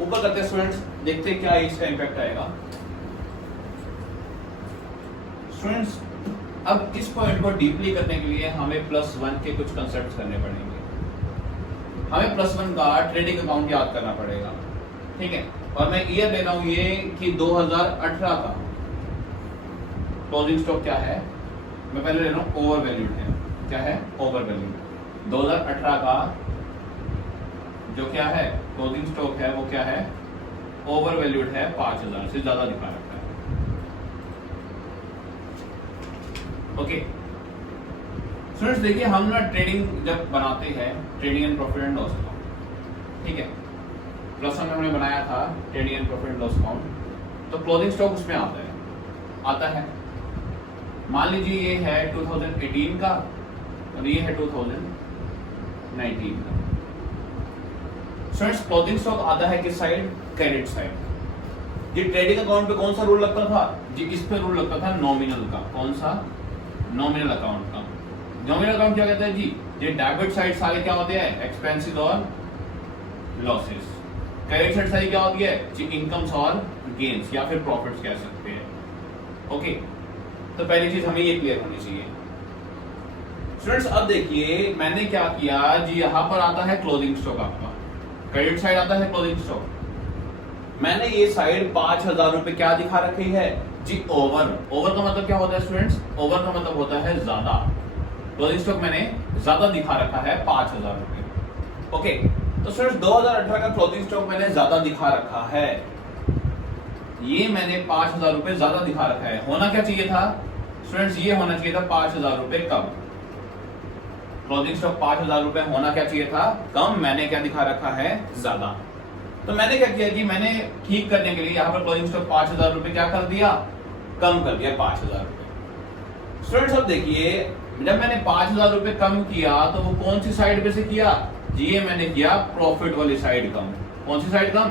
ऊपर करते हैं स्टूडेंट्स, देखते हैं क्या इसका इंपैक्ट आएगा। स्टूडेंट्स अब इस पॉइंट को डीपली करने के लिए हमें +1 के कुछ कंसेप्ट करने पड़ेंगे। हमें +1 का ट्रेडिंग अकाउंट याद करना पड़ेगा, ठीक है। और मैं ईयर ले रहा हूं ये कि 2018 का क्लोजिंग स्टॉक क्या है, मैं पहले ले रहा हूं ओवर वैल्यूड है। क्या है? Over valued. 2018 का जो क्या है क्लोजिंग स्टॉक है वो क्या है? ओवर वैल्यूड है, 5,000 से ज्यादा दिखा रखा है। ओके स्टूडेंट्स, देखिए हम ना ट्रेडिंग जब बनाते हैं, trading and profit and loss account, ठीक है, प्लस वन हमने बनाया था trading and profit and loss account, तो क्लोजिंग स्टॉक उसमें आता है। मान लीजिए ये है 2018 का और ये है 2019 का। स्टूडेंट्स, क्लोजिंग स्टॉक आता है किस साइड? Credit side. ये ट्रेडिंग अकाउंट पे कौन सा रूल लगता था जी? इस पे रूल लगता था नॉमिनल का। कौन सा? नॉमिनल अकाउंट का। नॉमिनल अकाउंट क्या कहता है जी? ये डेबिट साइड सारे क्या होते हैं? एक्सपेंसेस और लॉसेस। क्रेडिट साइड सारी क्या होती है जी? इनकम्स और गेन्स या फिर प्रॉफिट्स कह सकते हैं। ओके, तो पहली चीज हमें ये क्लियर होनी चाहिए। स्टूडेंट्स, अब देखिए मैंने क्या किया जी, यहां पर आता है क्लोजिंग स्टॉक, आपका क्रेडिट साइड आता है क्लोजिंग स्टॉक। मैंने ये साइड 5,000 रुपए क्या दिखा रखी है जी? ओवर। ओवर का मतलब क्या होता है स्टूडेंट्स? ओवर का मतलब होता है ज्यादा। क्लोजिंग स्टॉक मैंने ज्यादा दिखा रखा है 5,000 रुपए। ओके, तो स्टूडेंट्स 2018 का क्लोजिंग स्टॉक मैंने ज्यादा दिखा रखा है, ये मैंने 5,000 रुपए ज्यादा दिखा रखा है। होना क्या चाहिए था स्टूडेंट्स? ये होना चाहिए था 5,000 रुपए कम। क्लोजिंग स्टॉक 5,000 रुपए होना क्या चाहिए था? कम। मैंने क्या दिखा रखा है? ज्यादा। तो मैंने क्या किया जी, मैंने ठीक करने के लिए यहाँ पर क्लोजिंग स्टॉक 5,000 रुपए क्या कर दिया? कम कर दिया 5,000 रुपए। स्टूडेंट्स, अब देखिए जब मैंने 5,000 रुपए कम किया तो वो कौन सी साइड पे से किया जी? ये मैंने किया प्रॉफिट वाली साइड कम। कौन सी साइड कम?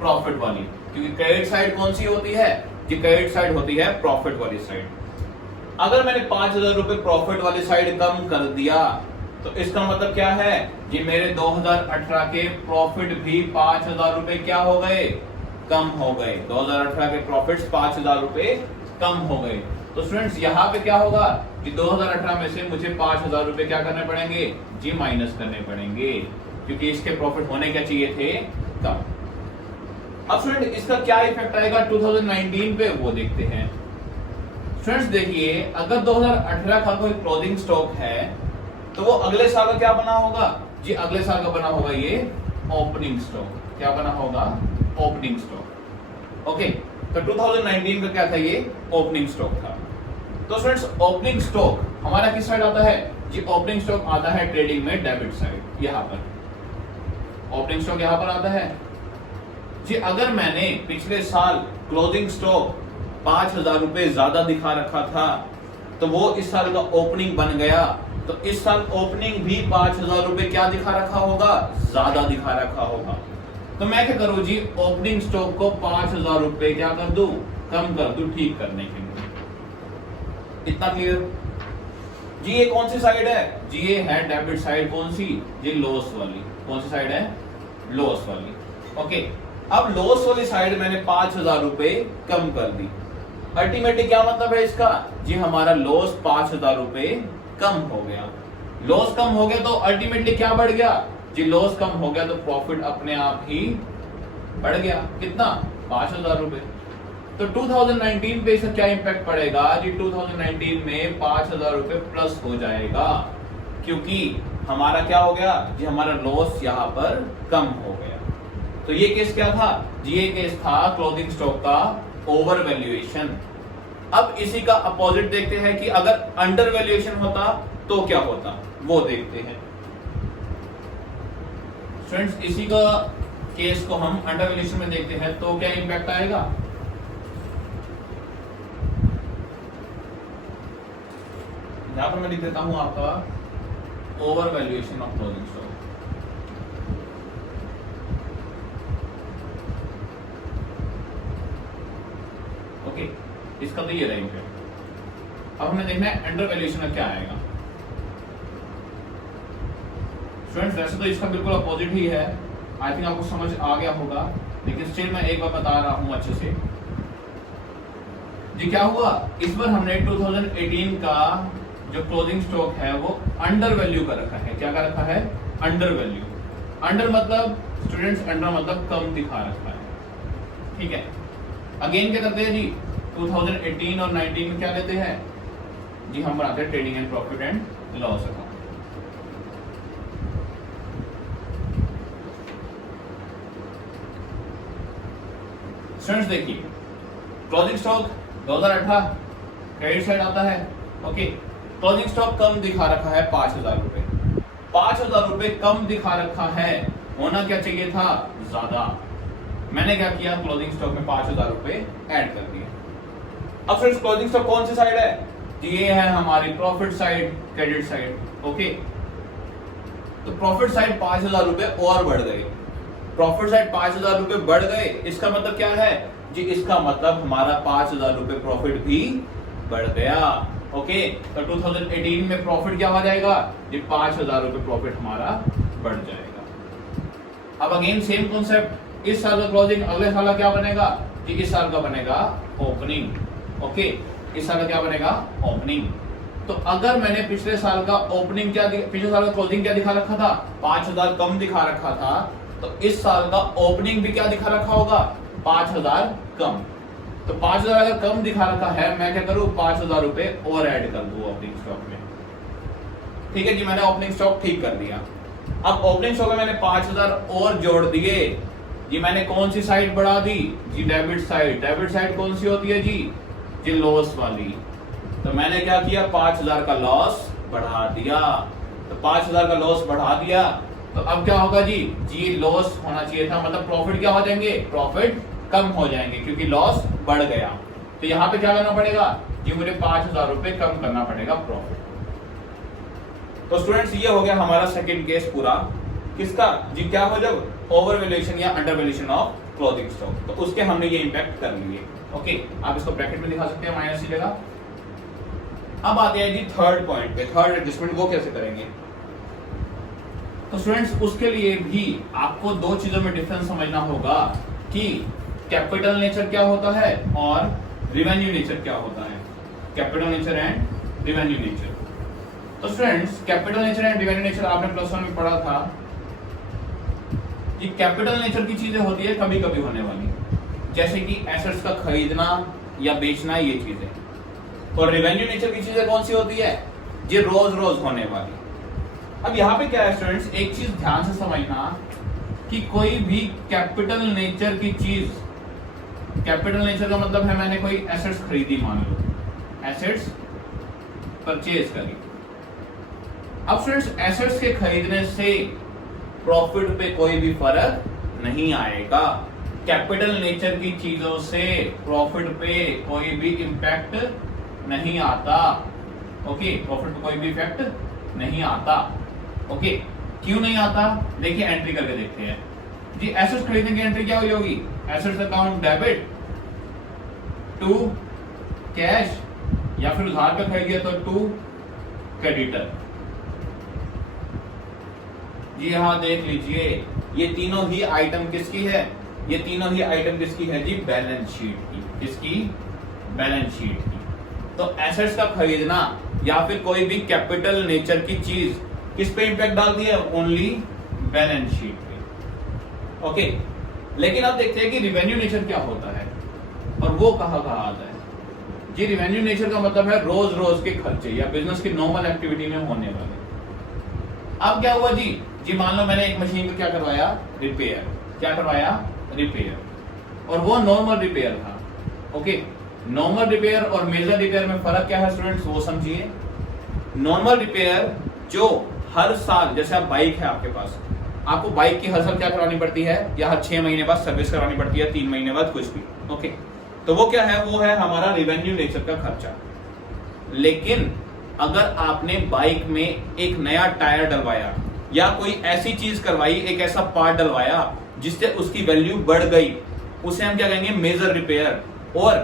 प्रॉफिट वाली। क्योंकि क्रेडिट साइड कौन सी होती है जी? क्रेडिट साइड होती है प्रॉफिट वाली साइड। अगर मैंने 5,000 रुपए प्रॉफिट वाली साइड कम कर दिया तो इसका मतलब क्या है जी? मेरे 2018 के प्रॉफिट भी 5,000 रुपए क्या हो गए? कम हो गए। 2018 के प्रॉफिट्स 5,000 रुपए कम हो गए। तो स्टूडेंट्स यहाँ पे क्या होगा कि 2018 में से मुझे 5,000 रुपए क्या करने पड़ेंगे जी? माइनस करने पड़ेंगे, क्योंकि इसके प्रॉफिट होने क्या चाहिए थे? कम। अब स्टूडेंट इसका क्या इफेक्ट आएगा 2019 पे, वो देखते हैं। स्टूडेंट्स देखिए, अगर 2018 का कोई क्लोजिंग स्टॉक है तो वो अगले साल का क्या बना होगा जी? अगले साल का बना होगा ये ओपनिंग स्टॉक। क्या बना होगा? Opening stock. ओके, तो 2019 का क्या था? ये ओपनिंग स्टॉक था। तो स्टूडेंट्स ओपनिंग स्टॉक हमारा किस साइड आता है जी? ओपनिंग स्टॉक आता है ट्रेडिंग में डेबिट साइड। यहां पर ओपनिंग स्टॉक यहां पर आता है जी। अगर मैंने पिछले साल क्लोजिंग स्टॉक 5,000 रुपए ज्यादा दिखा रखा था तो वो इस साल का ओपनिंग बन गया, तो इस साल ओपनिंग भी 5,000 रुपए क्या दिखा रखा होगा? ज्यादा दिखा रखा होगा। तो मैं क्या करूं जी? ओपनिंग स्टॉक को 5,000 रुपए क्या कर दूं? कम कर दूं, ठीक करने के लिए। इतना क्लियर जी? ये कौन सी साइड है जी? ये है डेबिट साइड। कौन सी जी? लॉस वाली। कौन सी साइड है? लॉस वाली। ओके, अब लॉस वाली साइड मैंने 5,000 रुपए कम कर दी। अल्टीमेटली क्या मतलब है इसका जी? हमारा लॉस 5,000 रुपए कम हो गया। लॉस कम हो गया तो अल्टीमेटली क्या बढ़ गया जी? लॉस कम हो गया तो प्रॉफिट अपने आप ही बढ़ गया। कितना? 5,000 रुपए। तो 2019 पे इसका क्या इंपैक्ट पड़ेगा जी? 2019 में 5,000 रुपए प्लस हो जाएगा, क्योंकि हमारा क्या हो गया जी? हमारा लॉस यहाँ पर कम हो गया। तो ये केस क्या था जी? ये केस था क्लोजिंग स्टॉक का ओवर वैल्यूएशन। अब इसी का अपोजिट देखते हैं कि अगर अंडर वैल्यूएशन होता तो क्या होता, वो देखते हैं। फ्रेंड्स, इसी का केस को हम अंडर वैल्यूएशन में देखते हैं तो क्या इंपैक्ट आएगा? यहां पर मैं लिख देता हूं आपका over valuation of closing stock. Okay, इसका तो ये रहेंगे। अब हमें देखना है अंडर वैल्यूएशन में क्या आएगा। स्टूडेंट्स, वैसे तो इसका बिल्कुल अपोजिट ही है, आई थिंक आपको समझ आ गया होगा, लेकिन स्टिल मैं एक बार बता रहा हूं अच्छे से जी। क्या हुआ इस बार हमने 2018 का जो क्लोजिंग स्टॉक है वो अंडर वैल्यू का रखा है। क्या का रखा है? Under value. अंडर मतलब स्टूडेंट्स, अंडर मतलब कम दिखा रखा है, ठीक है। अगेन क्या करते हैं जी? 2018 और 19 में क्या लेते हैं जी? हम बनाते हैं trading and profit and loss account. Students देखिए, क्लोजिंग स्टॉक 2018 क्रेडिट साइड आता है, ओके, क्लोजिंग स्टॉक कम दिखा रखा है 5,000 रुपए, 5,000 रुपए कम दिखा रखा है, होना क्या चाहिए था ज्यादा। मैंने क्या किया, क्लोजिंग स्टॉक में 5,000 रुपए ऐड कर दिए। अब फ्रेंड्स क्लोजिंग स्टॉक कौन सी साइड है, ये है हमारी profit side, credit side. Okay, तो प्रॉफिट साइड 5,000 रुपए और बढ़ गए, प्रॉफिट साइड 5,000 रुपए बढ़ गए, इसका मतलब क्या है जी, इसका मतलब हमारा 5,000 रुपए प्रॉफिट भी बढ़ गया। ओके, तो 2018 में प्रॉफिट क्या हो जाएगा जी, 5,000 रुपए प्रॉफिट हमारा बढ़ जाएगा। अब अगेन सेम कॉन्सेप्ट, इस साल का क्लोजिंग अगले साल का क्या बनेगा जी, इस साल का बनेगा ओपनिंग। ओके, इस साल का क्या बनेगा ओपनिंग। तो अगर मैंने पिछले साल का ओपनिंग क्या, पिछले साल का क्लोजिंग क्या दिखा रखा था, 5,000 कम दिखा रखा था, तो इस साल का ओपनिंग भी क्या दिखा रखा होगा, 5,000 कम। तो 5,000 अगर कम दिखा रखा है, मैं क्या करूं, 5,000 रुपए और ऐड कर दूं ओपनिंग स्टॉक में। ठीक है जी, मैंने ओपनिंग स्टॉक ठीक कर दिया। अब ओपनिंग स्टॉक में मैंने 5,000 और जोड़ दिए जी, मैंने कौन सी साइड बढ़ा दी जी, डेबिट साइड। डेबिट साइड कौन सी होती है जी लॉस वाली। तो मैंने क्या किया, 5,000 का लॉस बढ़ा दिया। तो 5,000 का लॉस बढ़ा दिया, तो अब क्या होगा जी लॉस होना चाहिए था, मतलब प्रॉफिट क्या हो जाएंगे, प्रॉफिट कम हो जाएंगे, क्योंकि लॉस बढ़ गया। तो यहाँ पे क्या करना पड़ेगा जी, मुझे 5,000 रुपए कम करना पड़ेगा प्रॉफिट। तो स्टूडेंट्स ये हो गया हमारा सेकंड केस पूरा, किसका जी, क्या हो, जब ओवर वैल्यूएशन या under valuation of closing stock, तो उसके हमने ये इंपैक्ट कर लिए। ओके, आप इसको ब्रैकेट में दिखा सकते हैं माइनस की जगह। अब आते हैं जी थर्ड पॉइंट पे, थर्ड एडजस्टमेंट वो कैसे करेंगे। तो स्टूडेंट्स उसके लिए भी आपको दो चीजों में डिफरेंस समझना होगा कि कैपिटल नेचर क्या होता है और रिवेन्यू नेचर क्या होता है, capital nature and revenue nature. तो students capital nature and revenue nature आपने प्लस वन में पढ़ा था कि कैपिटल नेचर की चीजें होती है कभी कभी होने वाली, जैसे कि एसेट्स का खरीदना या बेचना, ये चीजें। और रिवेन्यू नेचर की चीजें कौन सी होती है जी, रोज रोज होने वाली। अब यहाँ पे क्या है स्टूडेंट्स, एक चीज ध्यान से समझना कि कोई भी कैपिटल नेचर की चीज, कैपिटल नेचर का मतलब है मैंने कोई एसेट्स खरीदी, मान लो एसेट्स परचेज करी। अब स्टूडेंट्स एसेट्स के खरीदने से प्रॉफिट पे कोई भी फर्क नहीं आएगा, कैपिटल नेचर की चीजों से प्रॉफिट पे कोई भी इंपैक्ट नहीं आता। ओके, प्रॉफिट पे कोई भी इफेक्ट नहीं आता। ओके, क्यों नहीं आता, देखिए एंट्री करके देखते हैं जी। एसेट्स खरीदने की एंट्री क्या हुई होगी, assets account debit to cash, या फिर उधार पे खरीद दिया तो टू क्रेडिटर। जी हाँ, देख लीजिए ये तीनों ही आइटम किसकी है, ये तीनों ही आइटम किसकी है जी, बैलेंस शीट की। किसकी, बैलेंस शीट की। तो एसेट्स का खरीदना या फिर कोई भी कैपिटल नेचर की चीज किस पे इंपैक्ट डालती है, ओनली बैलेंस शीट पे। ओके, लेकिन अब देखते हैं कि रिवेन्यू नेचर क्या होता है और वो कहाँ आता है जी। रिवेन्यू नेचर का मतलब है रोज रोज के खर्चे या बिजनेस की नॉर्मल एक्टिविटी में होने वाले। अब क्या हुआ जी मान लो मैंने एक मशीन को क्या करवाया, रिपेयर। क्या करवाया, रिपेयर, और वो नॉर्मल रिपेयर था। ओके, नॉर्मल रिपेयर और मेजर रिपेयर में फर्क क्या है स्टूडेंट्स, वो समझिए। नॉर्मल रिपेयर जो हर साल, जैसे आप बाइक है आपके पास, आपको बाइक की हर साल क्या करानी पड़ती है, या हर 6 महीने बाद सर्विस करानी पड़ती है, 3 महीने बाद, कुछ भी। ओके, तो वो क्या है, वो है हमारा रिवेन्यू नेचर का खर्चा। लेकिन अगर आपने बाइक में एक नया टायर डलवाया या कोई ऐसी चीज करवाई, एक ऐसा पार्ट डलवाया जिससे उसकी वैल्यू बढ़ गई, उसे हम क्या कहेंगे, मेजर रिपेयर। और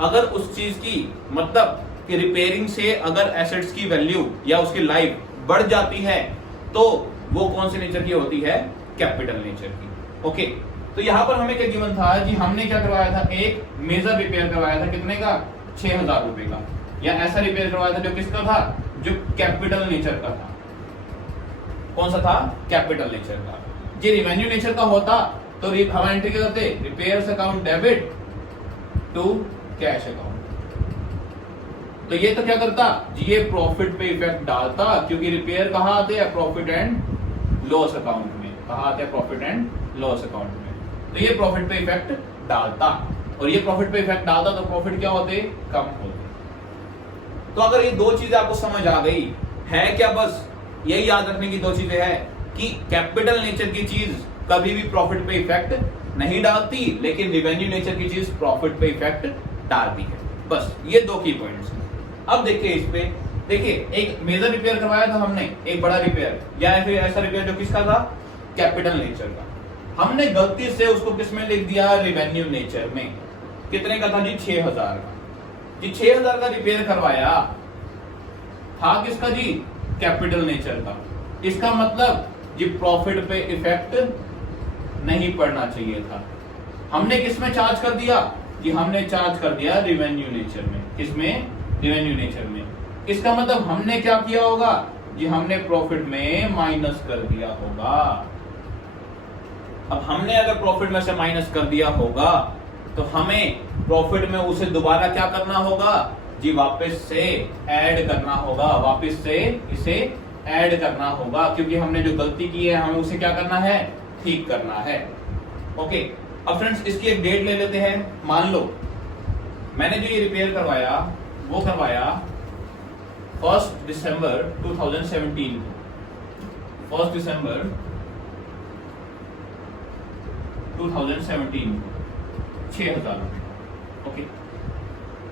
अगर उस चीज की मतलब कि रिपेयरिंग से अगर एसेट्स की वैल्यू या उसकी लाइफ बढ़ जाती है, तो वो कौन से नेचर की होती है, कैपिटल नेचर की। ओके, तो यहां पर हमें क्या गिवन था जी, हमने क्या करवाया था, एक मेजर रिपेयर करवाया था, कितने का, 6,000 रुपए का, या ऐसा रिपेयर करवाया था जो किसका था, जो कैपिटल नेचर का था। कौन सा था, कैपिटल नेचर का। जी रिवेन्यू नेचर का होता तो हम एंट्री क्या करते, repairs account debit to cash account. तो ये तो क्या करता जी, ये प्रॉफिट पे इफेक्ट डालता, क्योंकि रिपेयर कहाँ आते हैं, प्रॉफिट एंड लॉस अकाउंट में। कहाँ आते हैं, प्रॉफिट एंड लॉस अकाउंट में। तो ये प्रॉफिट पे इफेक्ट डालता, और ये प्रॉफिट पे इफेक्ट डालता तो प्रॉफिट क्या होते, कम होते। तो अगर ये दो चीजें आपको समझ आ गई है, क्या बस यही याद रखने की दो चीजें है कि कैपिटल नेचर की चीज कभी भी प्रॉफिट पे इफेक्ट नहीं डालती, लेकिन रिवेन्यू नेचर की चीज प्रॉफिट पे इफेक्ट डालती है। बस ये दो की पॉइंट्स। अब देखिए इस पे, देखिए एक मेजर रिपेयर करवाया था हमने, एक बड़ा रिपेयर या फिर ऐसा रिपेयर जो किसका था, कैपिटल नेचर का। हमने गलती से उसको किस में लिख दिया, रिवेन्यू नेचर में। कितने का था जी, 6000 का जी। 6000 का रिपेयर करवाया था किसका जी, कैपिटल नेचर का। इसका मतलब जी प्रॉफिट पे इफेक्ट नहीं पड़ना चाहिए था। हमने किस में चार्ज कर दिया जी, हमने चार्ज कर दिया रिवेन्यू नेचर में। किसमें, रिवेन्यू नेचर में। इसका मतलब हमने क्या किया होगा जी, हमने प्रॉफिट में माइनस कर दिया होगा। अब हमने अगर प्रॉफिट में से माइनस कर दिया होगा तो हमें प्रॉफिट में उसे दोबारा क्या करना होगा जी, वापस से ऐड करना होगा, वापस से इसे ऐड करना होगा, क्योंकि हमने जो गलती की है हमें उसे क्या करना है, ठीक करना है। ओके, अब फ्रेंड्स इसकी एक डेट ले लेते हैं। मान लो मैंने जो ये रिपेयर करवाया वो करवाया 1 दिसंबर 2017 को, 1 दिसंबर 2017 6000 रुपए। ओके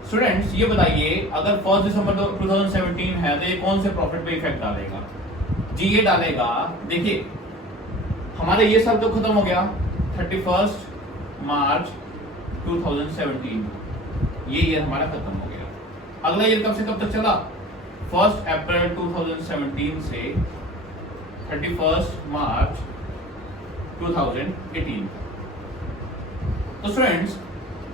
स्टूडेंट्स, ये बताइए अगर 1 दिसंबर 2017 है तो ये कौन से प्रॉफिट पे इफेक्ट डालेगा जी, ये डालेगा, देखिए हमारे ये साल तो खत्म हो गया 31 मार्च 2017, ये ईयर हमारा खत्म हो गया। अगला ईयर कब से कब तक चला, 1 अप्रैल 2017 से 31 मार्च 2018। तो स्टूडेंट्स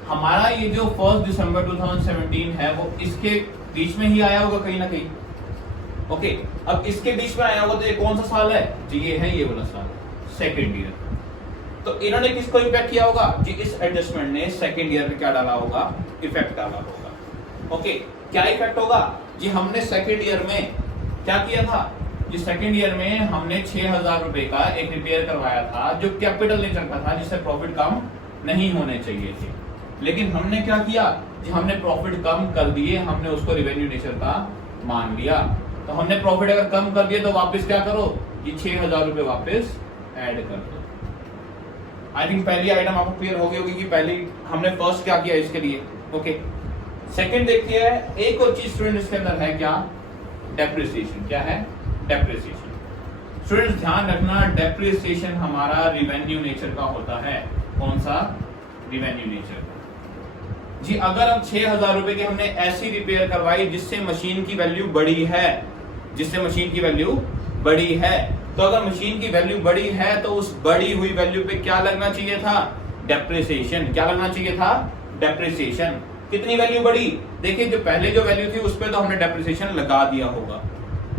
हमारा ये जो 1 दिसंबर 2017 है वो इसके बीच में ही आया होगा कहीं ना कहीं। ओके, अब इसके बीच में आया होगा तो ये कौन सा साल है जी, ये है ये वाला साल, सेकेंड ईयर। तो इन्होंने किसको इम्पैक्ट किया होगा जी, इस एडजस्टमेंट ने सेकेंड ईयर में क्या डाला होगा, इफेक्ट डाला होगा। ओके, क्या इफेक्ट होगा जी, हमने सेकेंड ईयर में क्या किया था जी, सेकेंड ईयर में हमने 6000 रुपए का एक रिपेयर करवाया था जो कैपिटल नेचर का था, जिससे प्रॉफिट कम नहीं होने चाहिए थे। लेकिन हमने क्या किया जी, हमने प्रॉफिट कम कर दिए, हमने उसको रिवेन्यू नेचर का मान लिया। तो हमने प्रॉफिट अगर कम कर दिया तो वापस क्या करो ये 6000 रुपए वापस ऐड कर दो। आई थिंक पहली आइटम आपको क्लियर हो गई होगी कि पहले हमने फर्स्ट क्या किया इसके लिए। ओके, सेकंड देखिए, एक और चीज स्टूडेंट इसके अंदर है क्या, डेप्रिसिएशन। क्या है, डेप्रिसिएशन। स्टूडेंट्स ध्यान रखना, डेप्रिसिएशन हमारा रिवेन्यू नेचर का होता है। कौन सा, रिवेन्यू नेचर जी। अगर हम 6000 रुपए की हमने ऐसी रिपेयर करवाई जिससे मशीन की वैल्यू बड़ी है, जिससे मशीन की वैल्यू बड़ी है, तो अगर मशीन की वैल्यू बड़ी है तो उस बड़ी हुई वैल्यू पे क्या लगना चाहिए था, डेप्रिसिएशन। क्या लगना चाहिए था, डेप्रिसिएशन। कितनी वैल्यू बढ़ी, देखिए जो पहले जो वैल्यू थी उस पे तो हमने डेप्रिसिएशन लगा दिया होगा।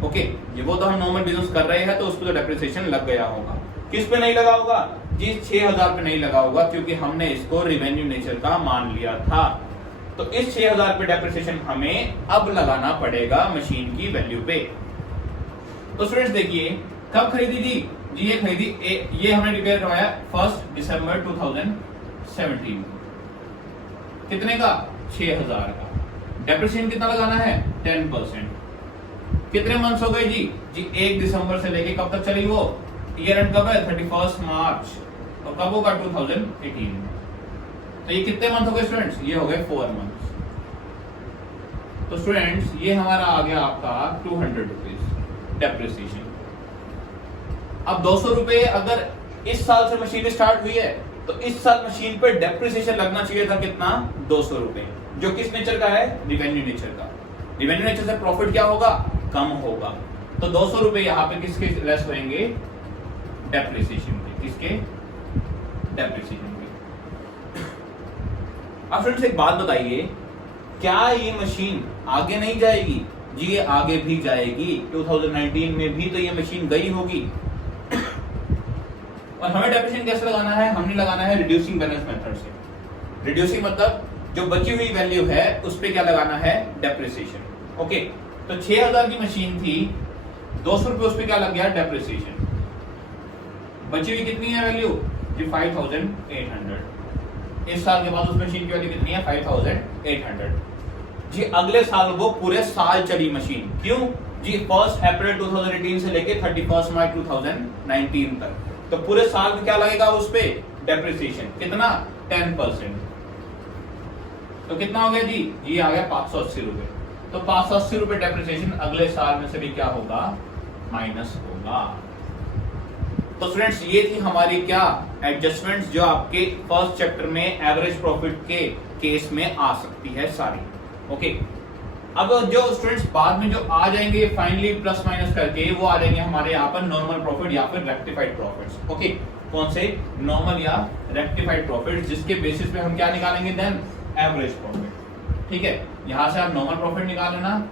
ओके, ये वो तो हम नॉर्मल बिजनेस कर रहे हैं तो उस पे तो डेप्रिसिएशन लग गया होगा। किस पे नहीं लगा होगा जी, 6000 पे नहीं लगा होगा, क्योंकि हमने इसको रिवेन्यू नेचर का मान लिया था। तो इस 6000 पे डेप्रिसिएशन हमें अब लगाना पड़ेगा मशीन की वैल्यू पे। तो स्टूडेंट्स देखिए कब खरीदी जी, ये खरीदी ये हमने रिपेयर करवाया 1 दिसंबर 2017 कितने का, 6000 का। डेप्रिसिएशन कितना लगाना है, 10%। कितने मंथ्स हो गए जी, 1 दिसंबर से लेके कब तक चली वो, ईयर एंड कब है, 31 मार्च, और कब होगा 2018। तो ये कितने मंथ हो गए स्टूडेंट्स, ये हो गए 4 मंथ्स। तो स्टूडेंट्स ये हमारा आ गया आपका 200 रुपीज डेप्रिसिएशन। अब 200 रुपए अगर इस साल से मशीन स्टार्ट हुई है तो इस साल मशीन पे डेप्रिसिएशन लगना चाहिए था कितना, 200 रुपए, जो किस नेचर का है, रिवेन्यू नेचर का। रिवेन्यू नेचर से प्रॉफिट क्या होगा, कम होगा। तो 200 रुपए यहाँ पे किसके लेस होंगे, डेप्रिसिएशन के। किसके, डेप्रिसिएशन के। अब फ्रेंड्स एक बात बताइए, क्या ये मशीन आगे नहीं जाएगी जी, ये आगे भी जाएगी। 2019 में भी तो ये मशीन गई होगी। और हमें डेप्रिसिएशन कैसे लगाना है, हमने लगाना है रिड्यूसिंग बैलेंस मेथड से। रिड्यूसिंग मतलब जो बची हुई वैल्यू है उस पे क्या लगाना है, डेप्रिसिएशन। ओके, तो 6000 की मशीन थी, 200 रुपए उस पे क्या लग गया, डेप्रिसिएशन। बची हुई कितनी है वैल्यू जी, 5800। इस साल के बाद उस मशीन की वैल्यू कितनी है, 5800। जी अगले साल वो पूरे साल चली मशीन। क्यों जी? 1 अप्रैल 2018 से लेके 31 मार्च 2019 तक, तो पूरे साल में क्या लगेगा उस पे? डेप्रिसिएशन। कितना? 10%। तो कितना हो गया जी? ये आ गया 580 रुपए। तो 580 रुपए डेप्रिसिएशन अगले साल में से भी क्या होगा? माइनस होगा। तो स्टूडेंट्स ये थी हमारी क्या एडजस्टमेंट्स जो आपके फर्स्ट चैप्टर में एवरेज प्रॉफिट के केस में आ सकती है सारी। ओके, अब जो स्टूडेंट्स बाद में जो आ जाएंगे फाइनली प्लस माइनस करके, वो आ जाएंगे हमारे यहाँ पर नॉर्मल प्रॉफिट या फिर रेक्टिफाइड प्रॉफिट्स। ओके, कौन से? नॉर्मल या रेक्टिफाइड प्रॉफिट, जिसके बेसिस पे हम क्या निकालेंगे? Then average profit. ठीक है, यहां से आप नॉर्मल प्रॉफिट निकाल लेना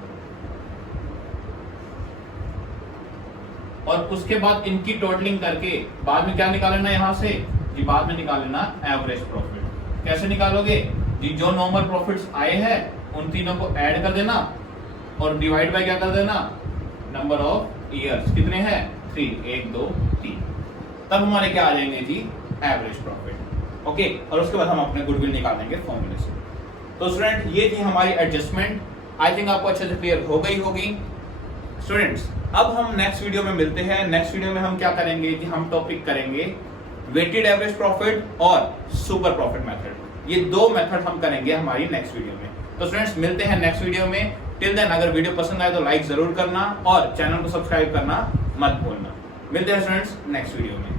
और उसके बाद इनकी टोटलिंग करके बाद में क्या निकाल लेना यहां से जी? बाद में निकाल लेना एवरेज प्रॉफिट। कैसे निकालोगे जी? जो नॉर्मल प्रॉफिट्स आए हैं उन तीनों को ऐड कर देना और डिवाइड बाय क्या कर देना? Number of years. कितने हैं? 3, 1 2 3। तब हमारे क्या आ जाएंगे जी? Average profit. ओके, और उसके बाद हम अपने गुडविल निकालेंगे फॉर्मूले से। तो स्टूडेंट ये थी हमारी एडजस्टमेंट। आई थिंक आपको अच्छे से क्लियर हो गई होगी। स्टूडेंट्स अब हम नेक्स्ट वीडियो में मिलते हैं। नेक्स्ट वीडियो में हम क्या करेंगे कि हम टॉपिक करेंगे वेटेड एवरेज प्रॉफिट और सुपर प्रॉफिट मेथड। ये दो मेथड हम करेंगे हमारी नेक्स्ट वीडियो में। तो स्टूडेंट्स मिलते हैं नेक्स्ट वीडियो में। टिल देन अगर वीडियो पसंद आए तो लाइक जरूर करना और चैनल को सब्सक्राइब करना मत भूलना। मिलते हैं स्टूडेंट्स नेक्स्ट वीडियो में।